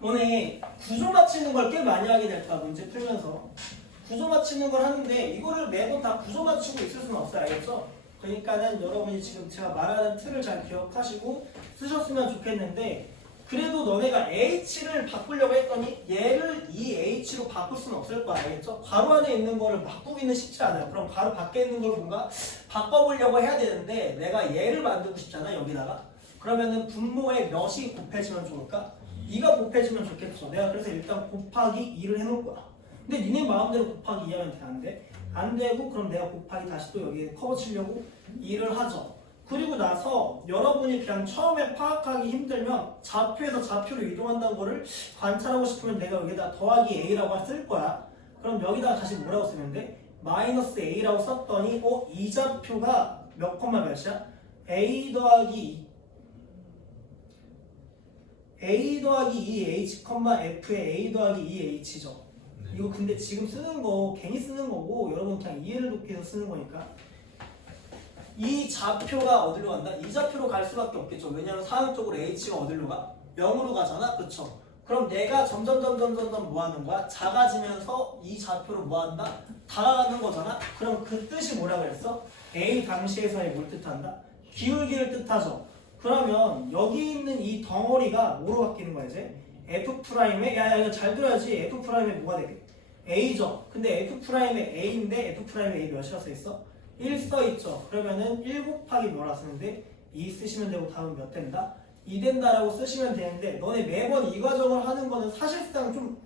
너네 구조 맞추는 걸 꽤 많이 하게 될까 문제 풀면서 구조 맞추는 걸 하는데 이거를 매번 다 구조 맞추고 있을 수는 없어요. 알겠죠? 그러니까는 여러분이 지금 제가 말하는 틀을 잘 기억하시고 쓰셨으면 좋겠는데 그래도 너네가 h를 바꾸려고 했더니 얘를 이 h로 바꿀 수는 없을 거야. 알겠죠? 괄호 안에 있는 거를 바꾸기는 쉽지 않아요. 그럼 괄호 밖에 있는 걸 뭔가 바꿔보려고 해야 되는데 내가 얘를 만들고 싶잖아. 여기다가 그러면은 분모에 몇이 곱해지면 좋을까? 2가 곱해지면 좋겠죠. 내가 그래서 일단 곱하기 2를 해놓을 거야. 근데 니네 마음대로 곱하기 2 하면 돼? 안 돼? 안 되고 그럼 내가 곱하기 다시 또 여기에 커버 치려고 2를 하죠. 그리고 나서 여러분이 그냥 처음에 파악하기 힘들면 좌표에서 좌표로 이동한다는 거를 관찰하고 싶으면 내가 여기다 더하기 a라고 쓸 거야. 그럼 여기다가 다시 뭐라고 쓰면 돼? 마이너스 a라고 썼더니 이 좌표가 몇 콤마 몇이야? a 더하기 2h, f의 a 더하기 2h죠. 이거 근데 지금 쓰는 거 괜히 쓰는 거고 여러분 그냥 이해를 돕기 위해서 쓰는 거니까 이 좌표가 어디로 간다? 이 좌표로 갈 수밖에 없겠죠. 왜냐면 사항적으로 h가 어디로 가? 0으로 가잖아. 그쵸? 그럼 내가 점점 뭐 하는 거야? 작아지면서 이 좌표로 뭐 한다? 다가가는 거잖아. 그럼 그 뜻이 뭐라 그랬어? a 당시에서의 뭘 뜻한다? 기울기를 뜻하죠. 그러면 여기 있는 이 덩어리가 뭐로 바뀌는 거야 이제? F'에 야 이거 잘 들어야지. F'에 뭐가 되게? A죠. 근데 F'에 A인데 F'에 A 몇이라 써있어? 1 써있죠. 그러면은 1 곱하기 뭐라 쓰는데 2 쓰시면 되고 다음 몇 된다? 2 된다라고 쓰시면 되는데 너네 매번 이 과정을 하는 거는 사실상 좀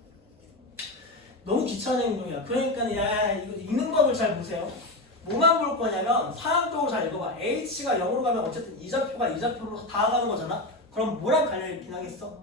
너무 귀찮은 행동이야. 그러니까 야 이거 읽는 법을 잘 보세요. 뭐만 볼 거냐면 사항적으로 잘 읽어봐. h가 0으로 가면 어쨌든 이 좌표가 이 좌표로 다가가는 거잖아. 그럼 뭐랑 관련이 있긴 하겠어?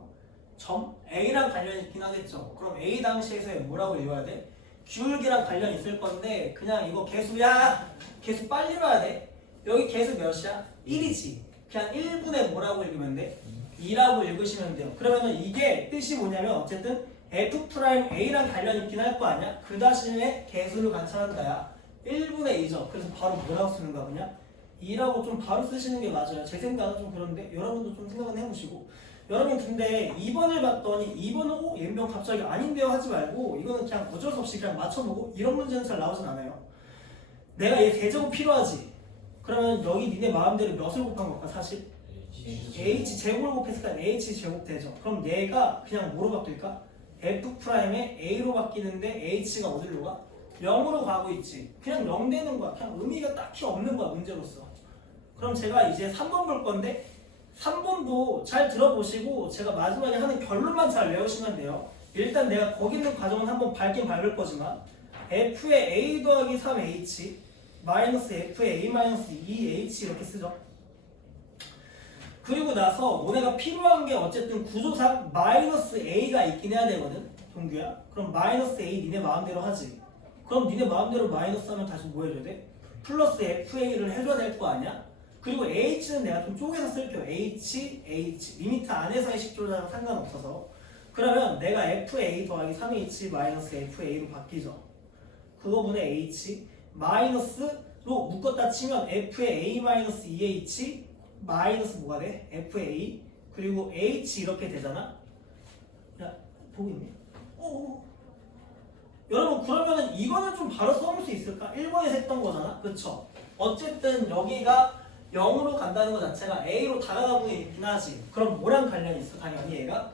점? a랑 관련이 있긴 하겠죠. 그럼 a 당시에서의 뭐라고 읽어야 돼? 기울기랑 관련 있을 건데 그냥 이거 개수야. 개수 빨리 봐야 돼. 여기 개수 몇이야? 1이지. 그냥 1분의 뭐라고 읽으면 돼? 2라고 읽으시면 돼요. 그러면은 이게 뜻이 뭐냐면 어쨌든 F'A랑 관련 있긴 할 거 아니야? 그 다음에 개수를 관찰한다야. 1분의 2죠. 그래서 바로 뭐라고 쓰는 거야 그냥? 2라고 좀 바로 쓰시는 게 맞아요. 제 생각은 좀 그런데 여러분도 좀 생각은 해보시고 여러분 근데 2번을 봤더니 2번은 얘는 갑자기 아닌데요 하지 말고 이거는 그냥 어쩔 수 없이 그냥 맞춰보고 이런 문제는 잘 나오진 않아요. 내가 얘 대제곱 필요하지. 그러면 여기 니네 마음대로 몇을 곱한 걸까 사실? h 제곱을 곱했으니까 h 제곱 되죠. 그럼 얘가 그냥 뭐로 바뀔까? F'에 A로 바뀌는데 h가 어디로 가? 0으로 가고 있지. 그냥 0 되는 거야. 그냥 의미가 딱히 없는 거야 문제로서. 그럼 제가 이제 3번 볼 건데 3번도 잘 들어보시고 제가 마지막에 하는 결론만 잘 외우시면 돼요. 일단 내가 거기 있는 과정은 한번 밟긴 밟을 거지만 F의 A 더하기 3H 마이너스 F의 A 마이너스 2H 이렇게 쓰죠. 그리고 나서 너네가 필요한 게 어쨌든 구조상 마이너스 A가 있긴 해야 되거든. 동규야. 그럼 마이너스 A 니네 마음대로 하지. 그럼 니네 마음대로 마이너스 하면 다시 뭐 해줘야 돼? 플러스 FA를 해줘야 될 거 아니야? 그리고 H는 내가 좀 쪼개서 쓸게요. H, 리미트 안에서의 식조자랑 상관없어서. 그러면 내가 FA 더하기 3H 마이너스 FA로 바뀌죠. 그거분의 H 마이너스로 묶었다 치면 F의 A 마이너스 2H 마이너스 뭐가 돼? FA 그리고 H 이렇게 되잖아. 야 보고 있니? 오. 여러분 그러면은 이거는 좀 바로 써볼 수 있을까? 1번에서 했던 거잖아. 그쵸? 어쨌든 여기가 0으로 간다는 것 자체가 A로 다가가고 있긴 하지. 그럼 뭐랑 관련이 있어? 당연히 얘가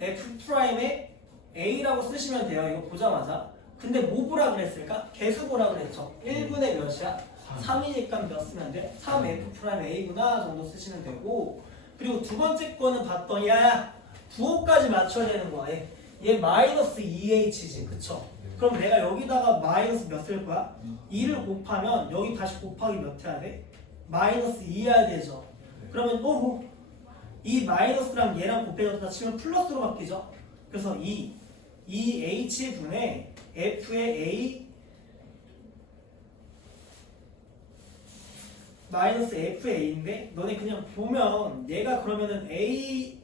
F'에 A라고 쓰시면 돼요. 이거 보자마자. 근데 뭐 보라 그랬을까? 개수 보라 그랬죠. 1분의 몇이야? 3이니까 몇 쓰면 돼? 3F'A구나 정도 쓰시면 되고 그리고 두 번째 거는 봤더니 야 부호까지 맞춰야 되는 거야. 얘 마이너스 2H지. 그쵸? 그럼 내가 여기다가 마이너스 몇 쓸 거야? 2를 곱하면 여기 다시 곱하기 몇 해야 돼? 마이너스 2 해야 되죠. 그러면 이 마이너스랑 얘랑 곱해졌다 치면 플러스로 바뀌죠. 그래서 이 H분의 F의 A 마이너스 FA인데 너네 그냥 보면 얘가 그러면은 A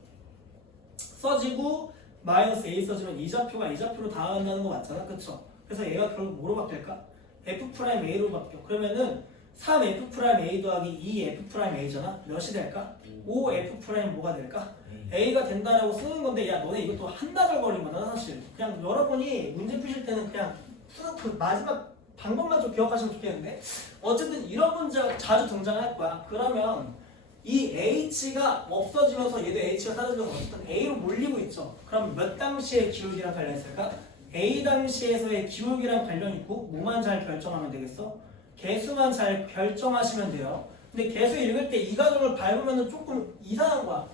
써지고 마이너스 A 써지면 이 좌표가 이 좌표로 다가간다는 거 맞잖아. 그쵸? 그래서 얘가 결국 뭐로 바뀔까? F'A로 바뀌어. 그러면은 3F'A 더하기 2F'A잖아. 몇이 될까? 5F' 뭐가 될까? A가 된다라고 쓰는 건데 야 너네 이것도 한나절 걸린 거다 사실. 그냥 여러분이 문제 푸실 때는 그냥 그 마지막 방법만 좀 기억하시면 좋겠는데 어쨌든 이런 문제가 자주 등장할 거야. 그러면 이 H가 없어지면서 얘도 H가 사라지면서 어쨌든 A로 몰리고 있죠. 그럼 몇 당시의 기울기랑 관련 있을까? A 당시에서의 기울기랑 관련 있고 뭐만 잘 결정하면 되겠어? 개수만 잘 결정하시면 돼요. 근데 개수 읽을 때 이 과정을 밟으면 조금 이상한 거야.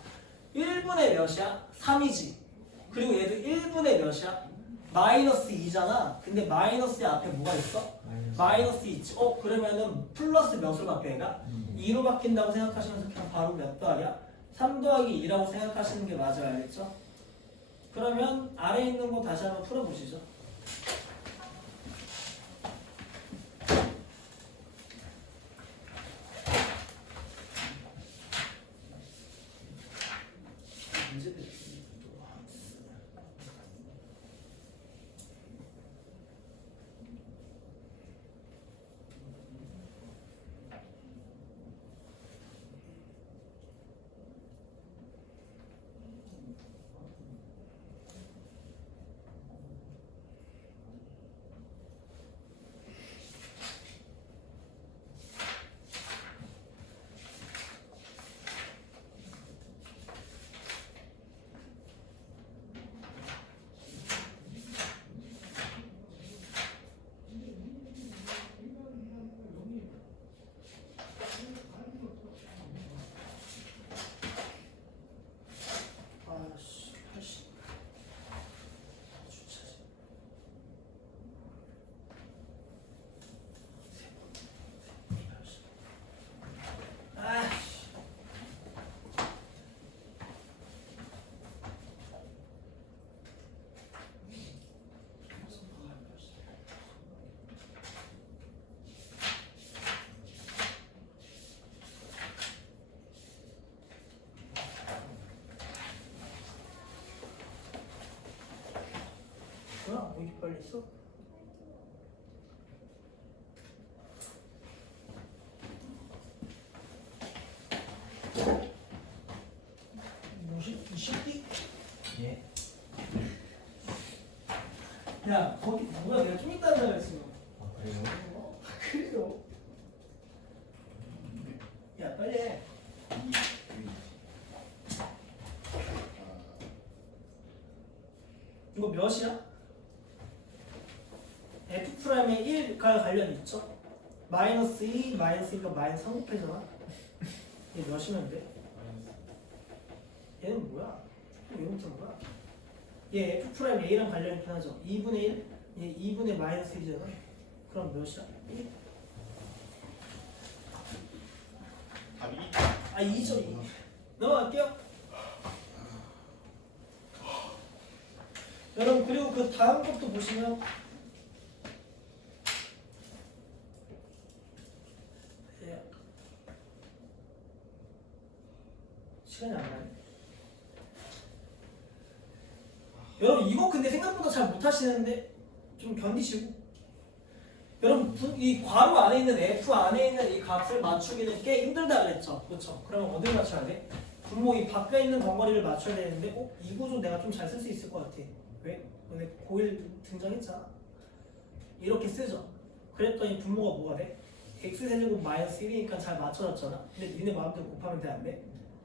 1분의 몇이야? 3이지. 그리고 얘도 1분의 몇이야? 마이너스 2잖아. 근데 마이너스 앞에 뭐가 있어? 마이너스 2 있지. 그러면은 플러스 몇으로 바뀌어 얘가? 2로 바뀐다고 생각하시면서 그냥 바로 몇 더하기야? 3 더하기 2라고 생각하시는 게 맞아요. 알겠죠? 그러면 아래에 있는 거 다시 한번 풀어보시죠. 문제들이 아씨 80 주차지. 아씨 뭐야? 왜 이렇게 빨리 써? 뭐지? 이 새끼? 예. 야 거기 뭐야? 내가 좀 이따 전화했어. 아 그래요? 그래요. 야 빨리 해. 이거 몇이야? F'에 1과 관련이 있죠? 마이너스 2, 마이너스 2가 마이너스 3 곱해잖아? 얘 몇이면 돼? 얘는 뭐야? 얘는 뭐야? 얘 F'에 A랑 관련이 있긴 하죠? 2분의 1? 얘 2분의 마이너스 1이잖아? 그럼 몇이야? 1? 답이 아 2죠 2. 넘어갈게요. 여러분 그리고 그 다음 것도 보시면 시간이 안 가네. 여러분 이거 근데 생각보다 잘 못하시는데 좀 견디시고. 여러분 이 괄호 안에 있는 F 안에 있는 이 값을 맞추기는 꽤 힘들다 그랬죠. 그렇죠? 그러면 어디를 맞춰야 돼? 분모 이 밖에 있는 덩어리를 맞춰야 되는데 이 구조 내가 좀 잘 쓸 수 있을 것 같아. 왜? 오늘 고1 등장했잖아. 이렇게 쓰죠. 그랬더니 분모가 뭐가 돼? x세제곱 마이너스 1이니까 잘 맞춰졌잖아. 근데 니네 마음대로 곱하면 돼 안 돼?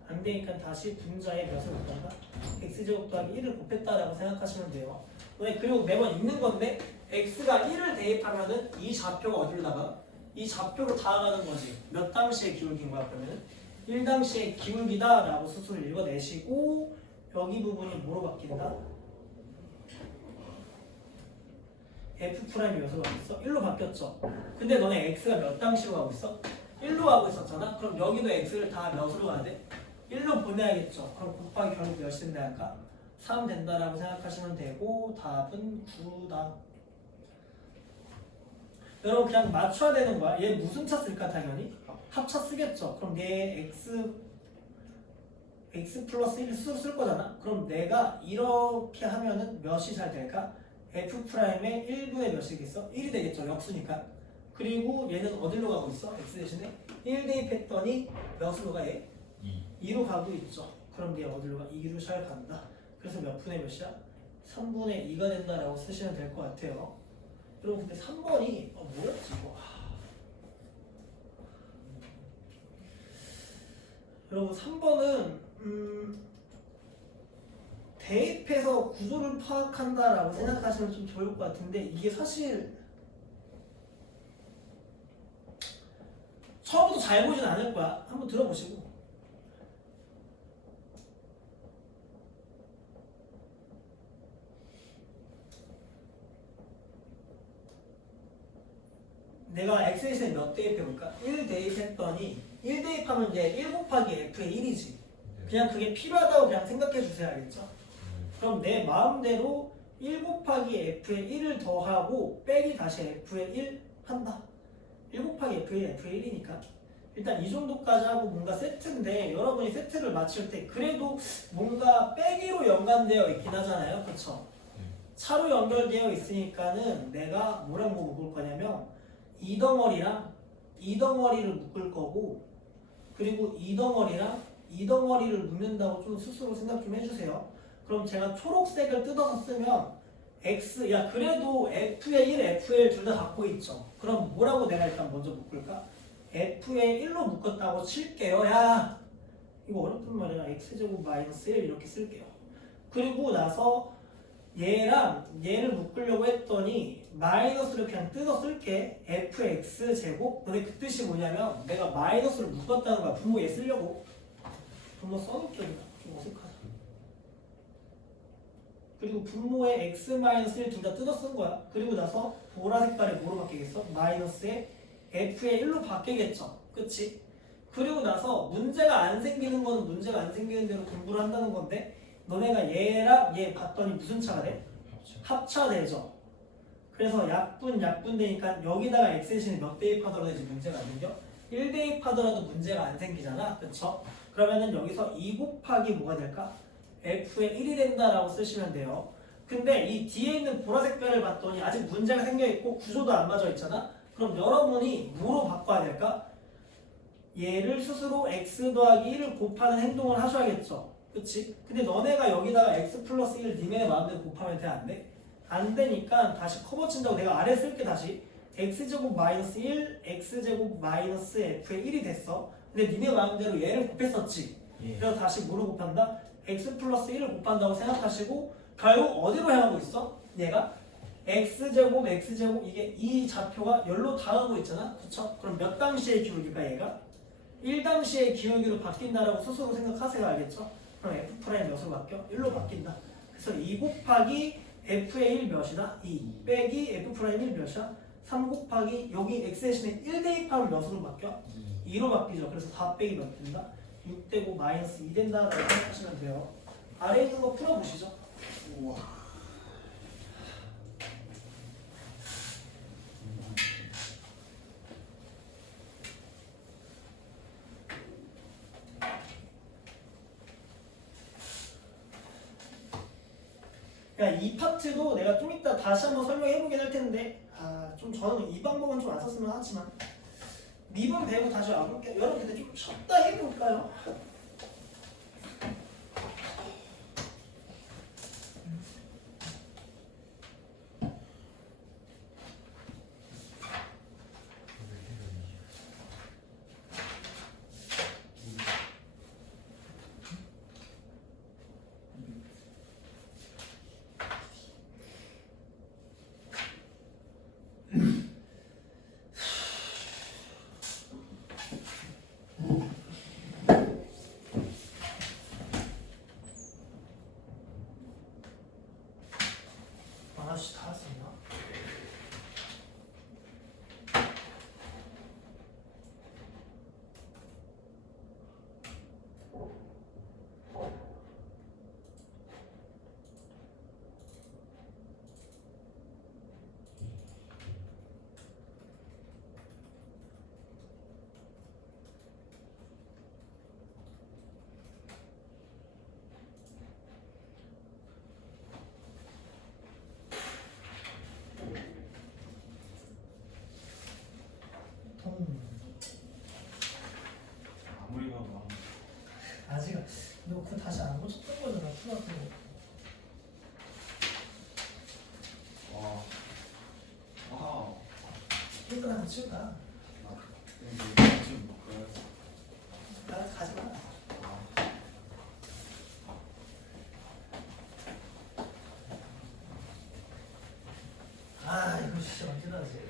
안 되니까 다시 분자에 몇을 곱한다? x제곱 더하기 1을 곱했다라고 생각하시면 돼요. 왜? 그리고 매번 있는 건데 x가 1을 대입하면은 이 좌표가 어디로 나가? 이 좌표로 다가가는 거지. 몇 당시의 기울기인 거야 그러면은? 1당시의 기울기다 라고 스스로 읽어내시고 여기 부분이 뭐로 바뀐다? F'이 몇으로 바뀌었어? 1로 바뀌었죠? 근데 너네 X가 몇 당시로 가고 있어? 1로 가고 있었잖아? 그럼 여기도 X를 다 몇으로 가야 돼? 1로 보내야겠죠? 그럼 곱하기 결국 몇이 된다 할까? 3 된다라고 생각하시면 되고 답은 9다. 여러분 그냥 맞춰야 되는 거야. 얘 무슨 차 쓸까 당연히? 합차 쓰겠죠? 그럼 얘 X 플러스 1 수로 쓸 거잖아? 그럼 내가 이렇게 하면은 몇이 잘 될까? F'의 1분의 몇이겠어? 1이 되겠죠? 역수니까. 그리고 얘는 어디로 가고 있어? X 대신에 1 대입했더니 몇으로 가 얘? 2로 가고 있죠. 그럼 얘 어디로 가? 2로 잘 간다. 그래서 몇 분의 몇이야? 3분의 2가 된다라고 쓰시면 될 것 같아요. 여러분 근데 3번이 뭐였지 이거? 여러분 3번은 대입해서 구조를 파악한다라고 생각하시면 좀 좋을 것 같은데 이게 사실 처음부터 잘 보진 않을 거야. 한번 들어보시고. x 대신에 몇 대입해볼까? 1 대입했더니 1 대입하면 이제 1 곱하기 f의 1이지. 그냥 그게 필요하다고 그냥 생각해 주세요. 알겠죠? 그럼 내 마음대로 1 곱하기 f의 1을 더하고 빼기 다시 f의 1 한다. 1 곱하기 f의 1, f의 1이니까 일단 이 정도까지 하고 뭔가 세트인데 여러분이 세트를 맞출 때 그래도 뭔가 빼기로 연관되어 있긴 하잖아요. 그쵸? 차로 연결되어 있으니까는 내가 뭐랑 뭐 묶을 거냐면 이 덩어리랑 이 덩어리를 묶을 거고 그리고 이 덩어리랑 이 덩어리를 묶는다고 좀 스스로 생각 좀 해주세요. 그럼 제가 초록색을 뜯어서 쓰면 x 야 그래도 f의 1, f의 1 둘 다 갖고 있죠. 그럼 뭐라고 내가 일단 먼저 묶을까? f의 1로 묶었다고 칠게요. 야 이거 어렵단 말이야. x제곱 마이너스 1 이렇게 쓸게요. 그리고 나서 얘랑 얘를 묶으려고 했더니 마이너스를 그냥 뜯어 쓸게. fx 제곱. 근데 그 뜻이 뭐냐면 내가 마이너스를 묶었다는 거야. 분모 얘 쓰려고. 분모 써놓을게. 좀 어색하다. 그리고 분모에 x-1 둘 다 뜯어 쓴 거야. 그리고 나서 보라 색깔이 뭐로 바뀌겠어? 마이너스에 f의 1로 바뀌겠죠. 그치? 그리고 나서 문제가 안 생기는 거는 문제가 안 생기는 대로 공부를 한다는 건데 너네가 얘랑 얘 봤더니 무슨 차가 돼? 합차되죠. 그래서 약분 되니까 여기다가 x 대신에 몇 대입하더라도 이제 문제가 안 생겨? 1 대입하더라도 문제가 안 생기잖아. 그쵸? 그러면은 여기서 2 곱하기 뭐가 될까? f의 1이 된다라고 쓰시면 돼요. 근데 이 뒤에 있는 보라색 별을 봤더니 아직 문제가 생겨있고 구조도 안 맞아 있잖아. 그럼 여러분이 뭐로 바꿔야 될까? 얘를 스스로 x 더하기 1을 곱하는 행동을 하셔야겠죠. 그치? 근데 너네가 여기다가 x 플러스 1 니네 마음대로 곱하면 돼? 안 돼? 안 되니까 다시 커버 친다고 내가 아래 쓸게 다시 x제곱 마이너스 1 x제곱 마이너스 f의 1이 됐어. 근데 니네 마음대로 얘를 곱했었지. 그래서 다시 뭐로 곱한다? x 플러스 1을 곱한다고 생각하시고 결국 어디로 향하고 있어? 얘가 x제곱 이게 이 좌표가 열로 당하고 있잖아. 그쵸? 그럼 몇 당시의 기울기가 얘가? 1당시의 기울기로 바뀐다라고 스스로 생각하세요. 알겠죠? 그럼 f' 몇으로 바뀌어? 1로 바뀐다. 그래서 2 곱하기 f의 1 몇이다? 2 빼기 f' 1 몇이야? 3 곱하기 여기 x 대신에 1 대입하면 몇으로 바뀌어? 2로 바뀌죠. 그래서 4 빼기 몇 된다? 6 되고 마이너스 2 된다라고 생각하시면 돼요. 아래에 있는 거 풀어보시죠. 우와. 그러니까 이 파트도 내가 좀 이따 다시 한번 설명해보긴 할 텐데 좀 저는 이 방법은 좀 안 썼으면 하지만 미분 배우고 다시 와볼게요. 여러분 근데 좀 쉬었다 해볼까요? 아씨 다 썼나? 아무리 봐도 아직 너 그거 다시 안 고쳤던 거잖아. 초등학교. 와. 와우. 깨끗하게 치우다. 지금 그래. 나 가지 마. 이거 진짜 언제나 하지?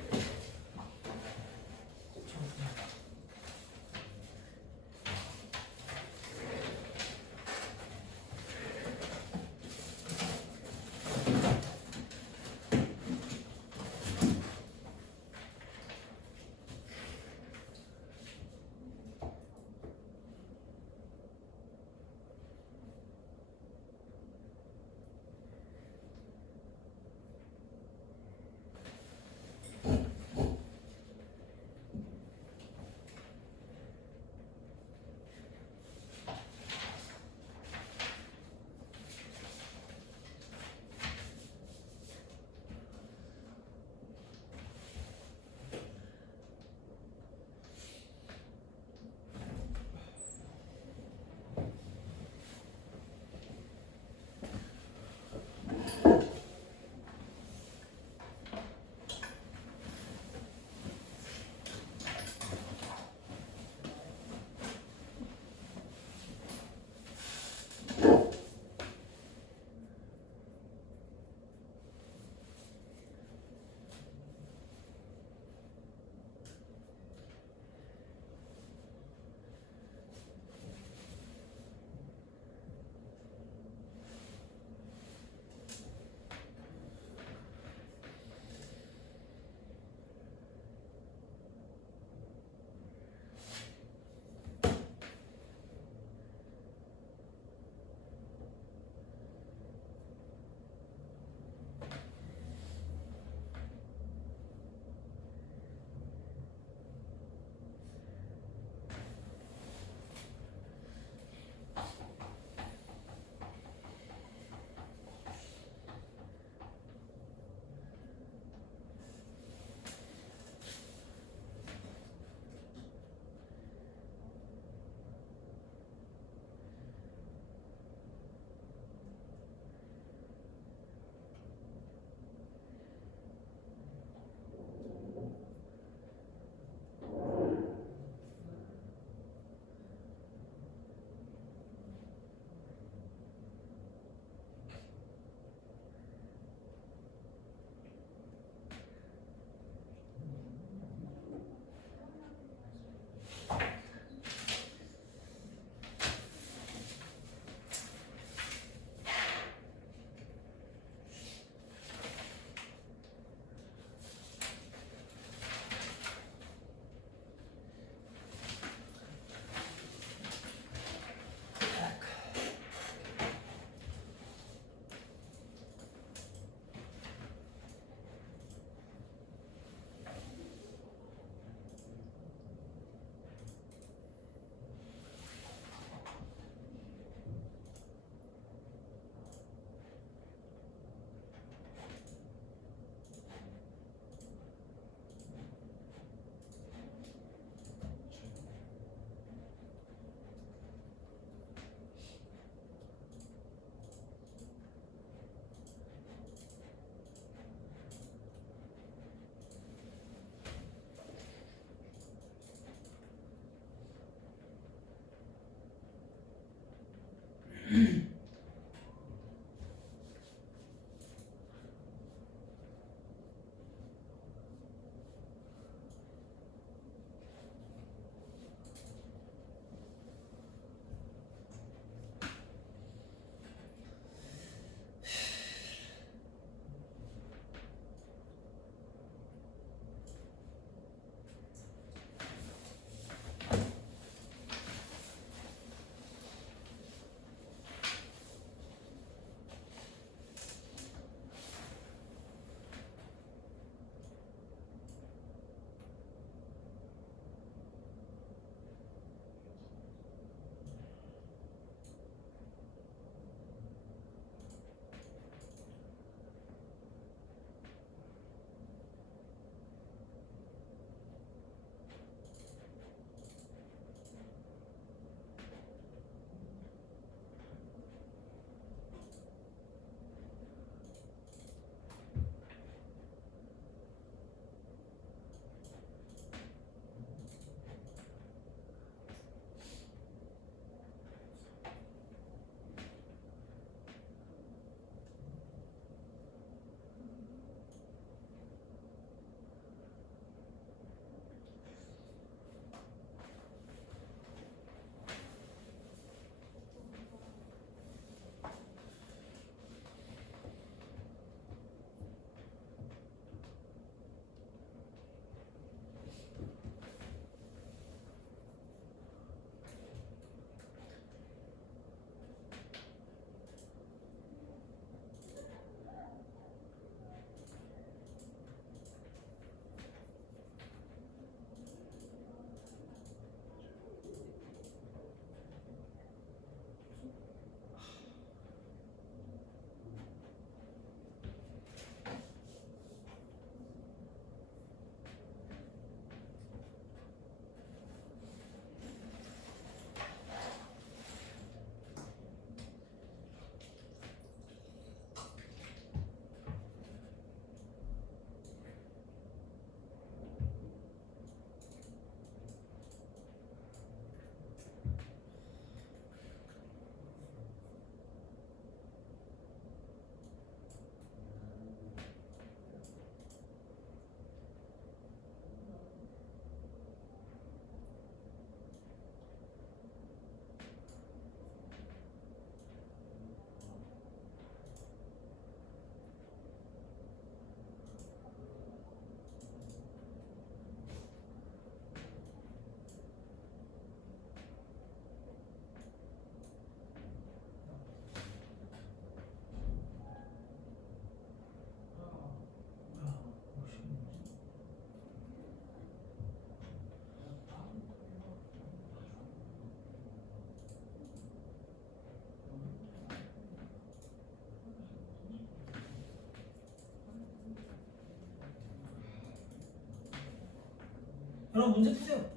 그럼 문제 푸세요.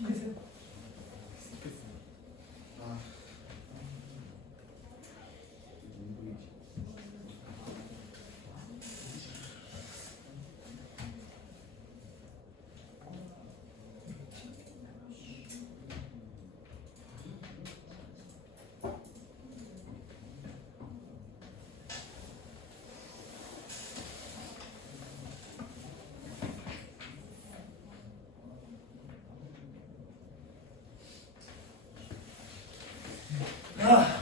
힘내세요. 아. 아.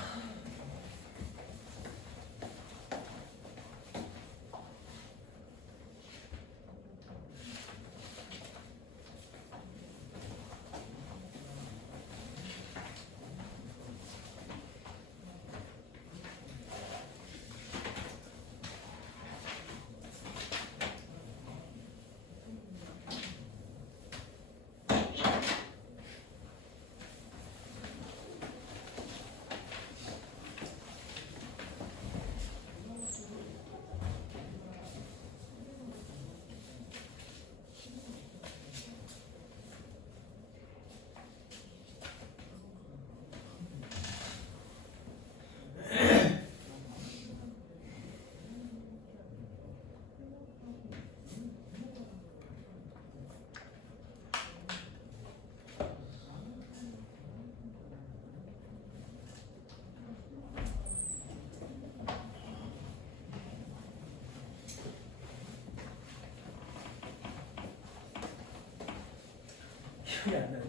기억이 안 나네.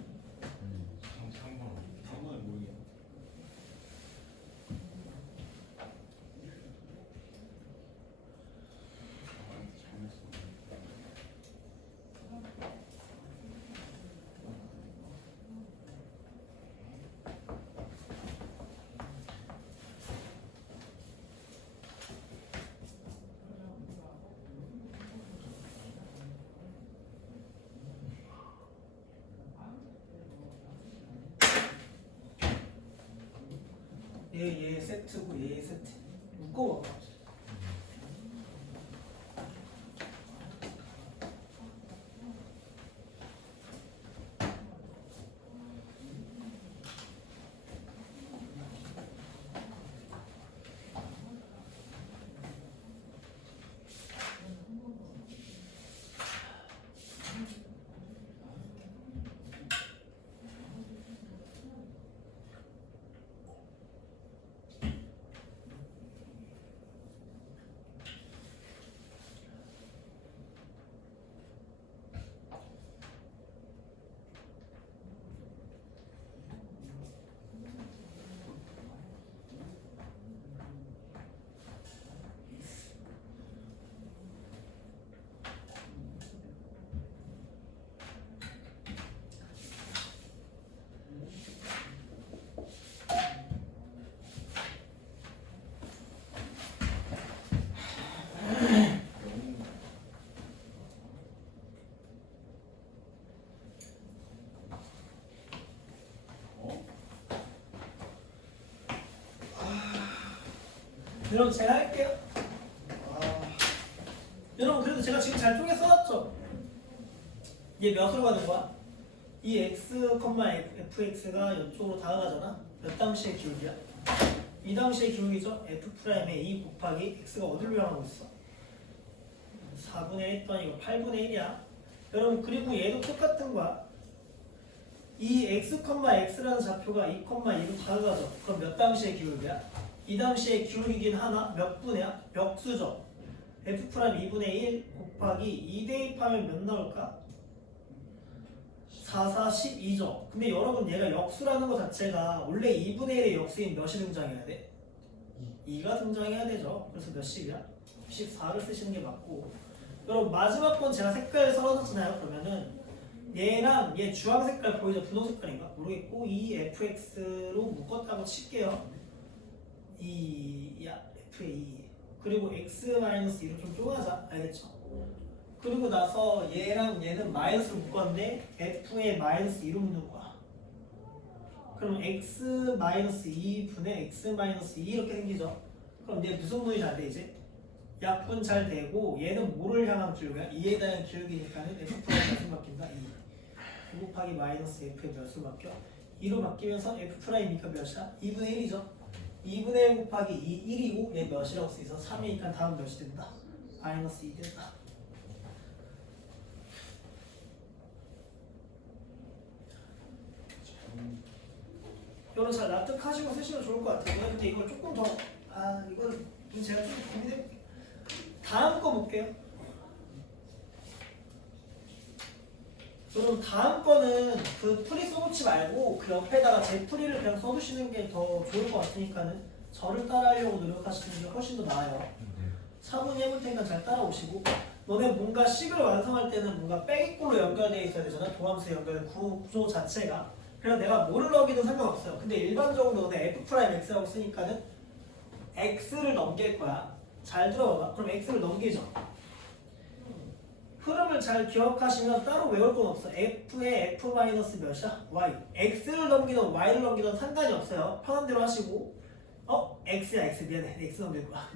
상관은 모르겠네. 얘 세트고 얘 세트. 묶어봐. 여러분 제가 할게요. 여러분 그래도 제가 지금 잘 쪼개 써놨죠? 얘 몇으로 가는 거야? 이 x, fx가 이쪽으로 다가가잖아. 몇 당시의 기울기야? 이 당시의 기울기죠? f'의 2 곱하기 x가 어디로 향하고 있어? 4분의 1 또는 이거 8분의 1이야. 여러분 그리고 얘도 똑같은 거야. 이 x, x라는 좌표가 2, 2로 다가가죠. 그럼 몇 당시의 기울기야? 이 당시의 기울기긴 하나 몇 분이야? 역수죠. f' 2분의 1 곱하기 2 대입하면 몇 나올까? 4, 4, 12죠. 근데 여러분 얘가 역수라는 것 자체가 원래 2분의 1의 역수인 몇이 등장해야 돼? 2가 등장해야 되죠. 그래서 몇십이야? 14를 쓰시는 게 맞고 여러분 마지막 건 제가 색깔 써놨잖아요. 그러면은 얘랑 얘 주황 색깔 보이죠? 분홍 색깔인가? 모르겠고 이 fx로 묶었다고 칠게요. f의 2 그리고 x-2로 좀 쪼가자. 알겠죠? 그리고 나서 얘랑 얘는 마이너스로 묶었는데 f의 -2로 묶는 거야. 그럼 x-2 분의 x-2 이렇게 생기죠? 그럼 얘 무슨 분이 잘 돼 이제? 약분 잘 되고 얘는 뭐를 향한 기울기야? 2에 대한 기울기니까는 f 프라임 몇으로 바뀐다? 2 곱하기 마이너스 f의 몇으로 바뀌어? 2로 바뀌면서 f 프라임이니까 몇이야? 2분의 1이죠? 2분의 1 곱하기 2 1이고 얘 몇이라고 쓰여서 3이니까 다음 몇이 된다? 마이너스 2 된다. 이거는 잘 납득하시고 쓰시면 좋을 것 같아요. 근데 이걸 조금 더 이건 제가 좀 고민해볼게요. 다음 거 볼게요. 그럼 다음 거는 그 풀이 써놓지 말고 그 옆에다가 제 풀이를 그냥 써두시는 게 더 좋을 것 같으니까는 저를 따라하려고 노력하시는 게 훨씬 더 나아요. 차분히 해볼 테니까 잘 따라오시고 너네 뭔가 식을 완성할 때는 뭔가 빼기꼴로 연결되어 있어야 되잖아. 도함수 연결 구조 자체가. 그래서 내가 뭐를 넣기도 상관없어요. 근데 일반적으로 너네 f'x라고 쓰니까는 x를 넘길 거야. 잘 들어봐. 그럼 x를 넘기죠. 흐름을 잘 기억하시면 따로 외울 건 없어. f의 f 마이너스 몇이야? y. x를 넘기든 y를 넘기든 상관이 없어요. 편한 대로 하시고 x야 x 미안해. x 넘길 거야.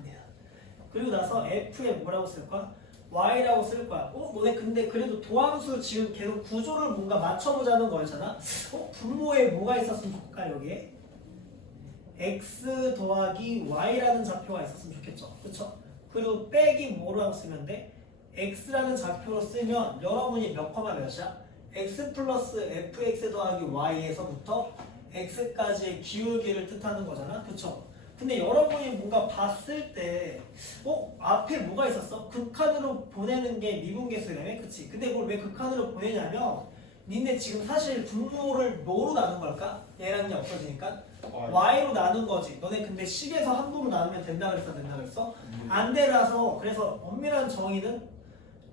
그리고 나서 f에 뭐라고 쓸 거야? y라고 쓸 거야. 너네 근데 그래도 도함수 지금 계속 구조를 뭔가 맞춰보자는 거잖아. 분모에 뭐가 있었으면 좋을까 여기에? x 더하기 y라는 좌표가 있었으면 좋겠죠. 그쵸? 그리고 빼기 뭐라고 쓰면 돼? x라는 좌표로 쓰면 여러분이 몇 컴마 몇이야? x 플러스 fx 더하기 y에서부터 x까지의 기울기를 뜻하는 거잖아. 그쵸? 근데 여러분이 뭔가 봤을 때 앞에 뭐가 있었어? 극한으로 보내는 게 미분계수라며? 그치? 근데 그걸 왜 극한으로 보내냐면 니네 지금 사실 분모를 뭐로 나눈 걸까? 얘라는 게 없어지니까 y로 나눈 거지. 너네 근데 식에서 함부로 나누면 된다 그랬어? 안 된다 그랬어? 안 되라서. 그래서 엄밀한 정의는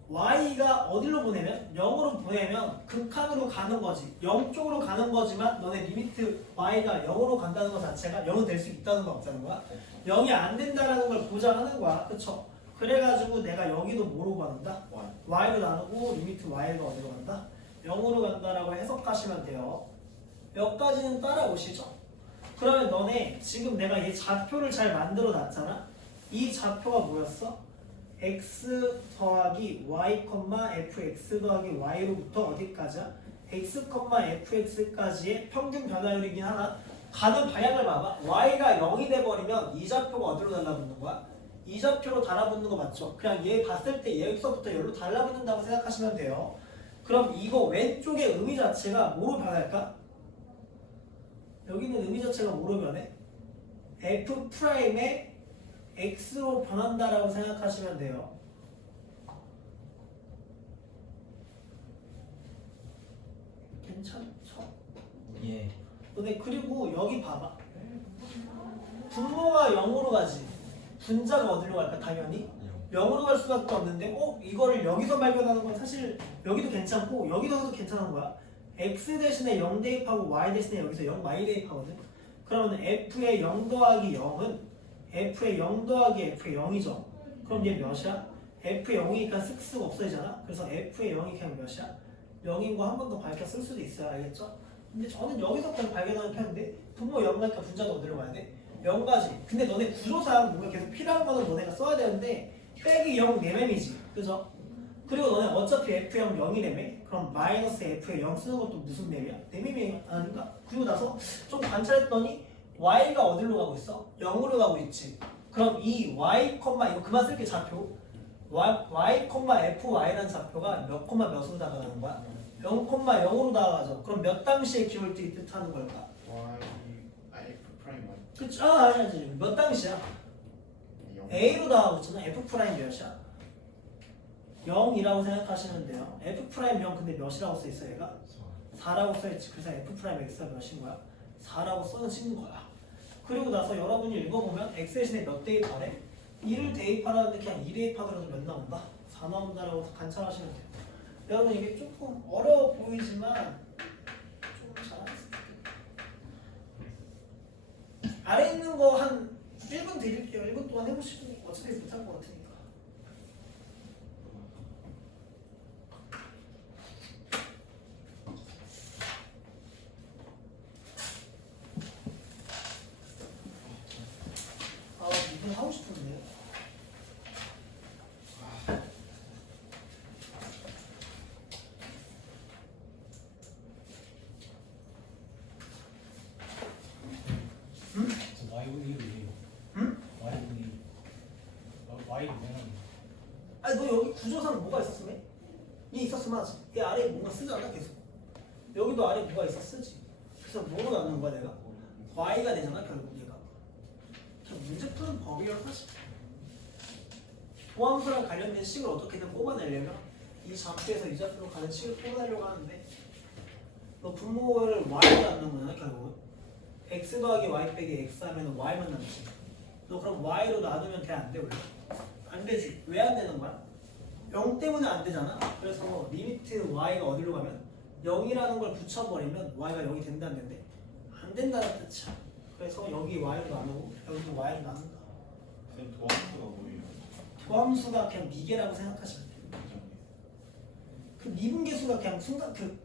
y가 어디로 보내면? 0으로 보내면 극한으로 가는 거지. 0 쪽으로 가는 거지만 너네 리미트 y가 0으로 간다는 것 자체가 0은 될 수 있다는 거 없다는 거야. 0이 안 된다라는 걸 보장하는 거야. 그쵸? 그래가지고 내가 여기도 뭐로 가는다? y로 나누고 리미트 y가 어디로 간다? 0으로 간다라고 해석하시면 돼요. 여기까지는 따라오시죠? 그러면 너네 지금 내가 얘 좌표를 잘 만들어 놨잖아? 이 좌표가 뭐였어? x 더하기 y, fx 더하기 y로부터 어디까지야? x, fx까지의 평균 변화율이긴 하나 가는 방향을 봐봐. y가 0이 돼버리면 이 좌표가 어디로 달라붙는 거야? 이 좌표로 달라붙는 거 맞죠? 그냥 얘 봤을 때 여기서부터 여기로 달라붙는다고 생각하시면 돼요. 그럼 이거 왼쪽의 의미 자체가 뭐로 변할까? 여기는 의미 자체가 뭐로 변해? f'의 x로 변한다라고 생각하시면 돼요. 괜찮죠? 예. 근데 그리고 여기 봐봐. 분모가 0으로 가지. 분자가 어디로 갈까? 당연히 0으로 갈 수밖에 없는데 이거를 여기서 발견하는 건 사실 여기도 괜찮고 여기도 괜찮은 거야. x 대신에 0 대입하고 y 대신에 여기서 0 y 대입하거든. 그러면 f의 0 더하기 0은 f의 0 더하기 f의 0이죠. 그럼 얘 몇이야? f의 0이니까 쓱쓱 없어지잖아. 그래서 f의 0이 그냥 몇이야? 0인 거 한 번 더 밝혀 쓸 수도 있어요. 알겠죠? 근데 저는 여기서 그냥 발견하는 편인데 분모 0가니까 분자도 어디로 가야 돼? 0까지. 근데 너네 구조상 뭔가 계속 필요한 거는 너네가 써야 되는데 빼기 0 내맴이지. 그죠? 그리고 너네 어차피 f0 0이 내매? 그럼 마이너스 f의 0 쓰는 것도 무슨 맴이야? 내맴이 아닌가? 그리고 나서 좀 관찰했더니 y가 어디로 가고 있어? 0으로 가고 있지. 그럼 이 y, 이거 그만 쓸게 좌표. y, fy라는 좌표가 몇 콤마 몇으로 다가가는 거야? 0, 0으로 다가가죠. 그럼 몇 당시의 기울기 뜻하는 걸까? f 프라임 y 그치? 아니지. 몇 당시야? a로 다가가고 있잖아. f 프라임 몇이야? 0이라고 생각하시면 돼요. f 프라임 0 근데 몇이라고 써있어 얘가? 4라고 써있지. 그래서 f 프라임 x가 몇인 거야? 4라고 써진 거야. 그리고 나서 여러분이 읽어보면 x 대신에 몇 대입하래? 2를 대입하라는데 그냥 2 대입하더라도 몇 나온다? 다 나온다라고 관찰하시면 돼요. 여러분 이게 조금 어려워 보이지만 좀 잘하실 수 있어요. 아래 있는 거 한 1분 드릴게요. 1분 동안 해보시고 어차피 못할 것 같으니까. 아, 이분 하고 싶은데. 저 Y분의 1이에요. 응? Y분의 1. Y분의 아니 너 여기 구조상 뭐가 있었으면? 얘 있었으면 하지. 얘 아래에 뭔가 쓰잖아 계속. 여기도 아래에 뭐가 있어 쓰지. 그래서 뭐로 나누는 거야 내가? y가 되잖아 결국 얘가. 그냥 문제 푸는 법이야 사실. 도함수랑 관련된 식을 어떻게든 뽑아내려면 이 좌표에서 이 좌표로 가는 식을 뽑아내려고 하는데 너 분모를 y로 낳는 거잖아 결국은. x 더하기 y 빼기 x 하면 y만 남지. 너 그럼 y로 나누면 돼 안 돼 원래? 안 되지. 왜 안 되는 거야? 0 때문에 안 되잖아. 그래서 리미트 y가 어디로 가면 0이라는 걸 붙여버리면 y가 0이 된다는 건데 안 된다는 뜻이야. 그래서 여기 y로 나누고 여기도 y로 나눈다. 선생님 도함수가 뭐예요? 도함수가 그냥 미계라고 생각하시면 돼. 그 미분계수가 그냥 순간 그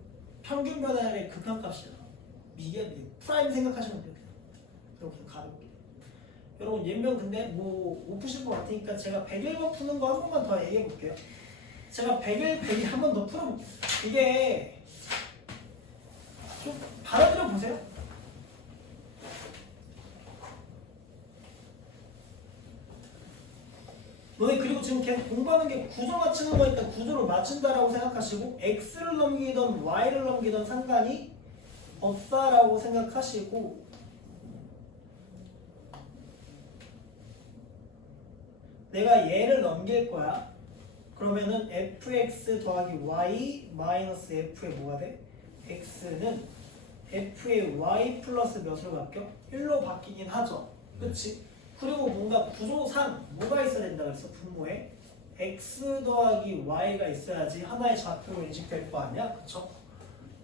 평균 변화의 극한값이야. 미계 프라임 생각하시면 돼요. 이렇게 가볍게. 여러분 얘면 근데 뭐 못 푸실 것 같으니까 제가 101번 푸는 거 한 번만 더 얘기해 볼게요. 제가 101 한 번 더 풀어볼게요. 이게 좀 받아들여 보세요. 너네 그리고 지금 계속 공부하는 게 구조 맞추는 거니까 구조를 맞춘다라고 생각하시고 x를 넘기던 y를 넘기던 상관이 없다라고 생각하시고 내가 얘를 넘길 거야. 그러면은 fx 더하기 y 마이너스 f의 뭐가 돼? x는 f의 y 플러스 몇으로 바뀌어? 1로 바뀌긴 하죠. 그치? 그리고 뭔가 구조상 뭐가 있어야 된다 그랬어? 분모에 x 더하기 y가 있어야지 하나의 좌표로 인식될 거 아니야? 그쵸?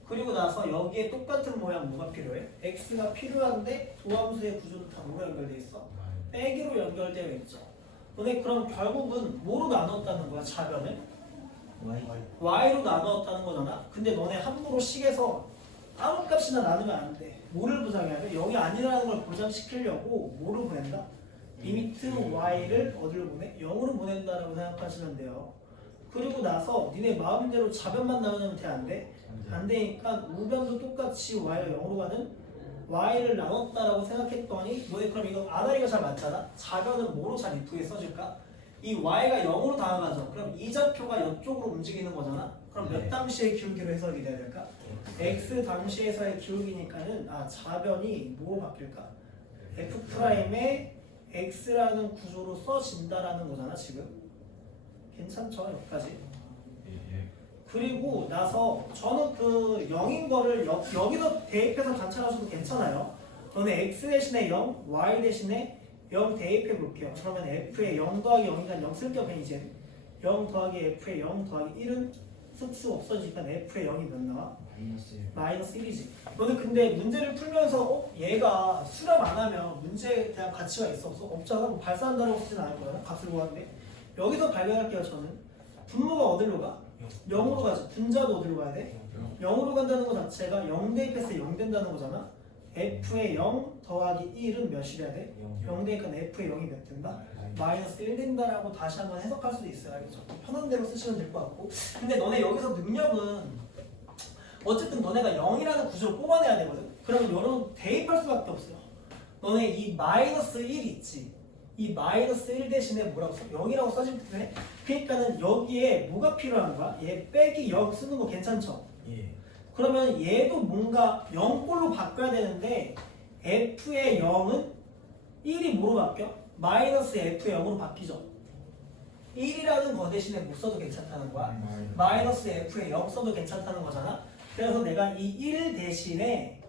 그리고 나서 여기에 똑같은 모양 뭐가 필요해? x가 필요한데 도함수의 구조는 다 뭐로 연결돼 있어? 빼기로 연결되어 있죠. 너네 그럼 결국은 뭐로 나눴다는 거야? 좌변을? y로 나누었다는 거잖아. 근데 너네 함부로 식에서 아무 값이나 나누면 안 돼. 뭐를 보장해야 돼? 0이 아니라는 걸 보장시키려고 뭐를 보낸다? 리미트 y를 어디로 보내? 0으로 보낸다라고 생각하시면 돼요. 그리고 나서 니네 마음대로 좌변만 나누면 돼? 안 돼? 안 되니까 우변도 똑같이 y가 0으로 가는 y를 나눴다라고 생각했더니 너네 그럼 이거 아다리가 잘 맞잖아? 좌변은 뭐로 잘 이쁘게 써질까? 이 y가 0으로 다가가죠. 그럼 이 좌표가 이쪽으로 움직이는 거잖아? 그럼 몇 당시의 기울기로 해석이 돼야 될까? x 당시에서의 기울기니까는 좌변이 뭐로 바뀔까? f'의 x라는 구조로 써진다라는 거잖아 지금. 괜찮죠? 여기까지. 그리고 나서 저는 그 0인 거를 여기서 대입해서 관찰하셔도 괜찮아요. 너네 x 대신에 0, y 대신에 0 대입해 볼게요. 그러면 f의 0 더하기 0이니까 0 쓸게요. 그냥 이제 0 더하기 f의 0 더하기 1은 쓱쓱 없어지니까 f의 0이 몇 나와? 마이너스 1이지. 너는 근데 문제를 풀면서 얘가 수렴 안 하면 문제에 대한 가치가 있어 없어? 없잖아. 뭐 발산한다고 쓰진 않을 거잖아. 값을 구하는데 여기서 발견할게요. 저는 분모가 어디로 가? 0으로 가지. 분자도 어디로 가야 돼? 0으로 간다는 거 자체가 0 대입했을 때 0 된다는 거잖아. f의 0 더하기 1은 몇이 돼야 돼? 0 되니까 f의 0이 몇 된다? 마이너스 1 된다라고 다시 한번 해석할 수도 있어요. 알겠죠? 편한 대로 쓰시면 될 것 같고. 근데 너네 여기서 능력은 어쨌든 너네가 0이라는 구조를 뽑아내야 되거든. 그러면 여러분 대입할 수밖에 없어요. 너네 이 마이너스 1 있지? 이 마이너스 1 대신에 뭐라고 써? 0이라고 써지면 돼? 그러니까는 여기에 뭐가 필요한 거야? 얘 빼기 0 쓰는 거 괜찮죠? 예. 그러면 얘도 뭔가 0꼴로 바꿔야 되는데 f의 0은 1이 뭐로 바뀌어? 마이너스 f의 0으로 바뀌죠. 1이라는 거 대신에 못 써도 괜찮다는 거야. 마이너스 f의 0 써도 괜찮다는 거잖아. 그래서 내가 이 1 대신에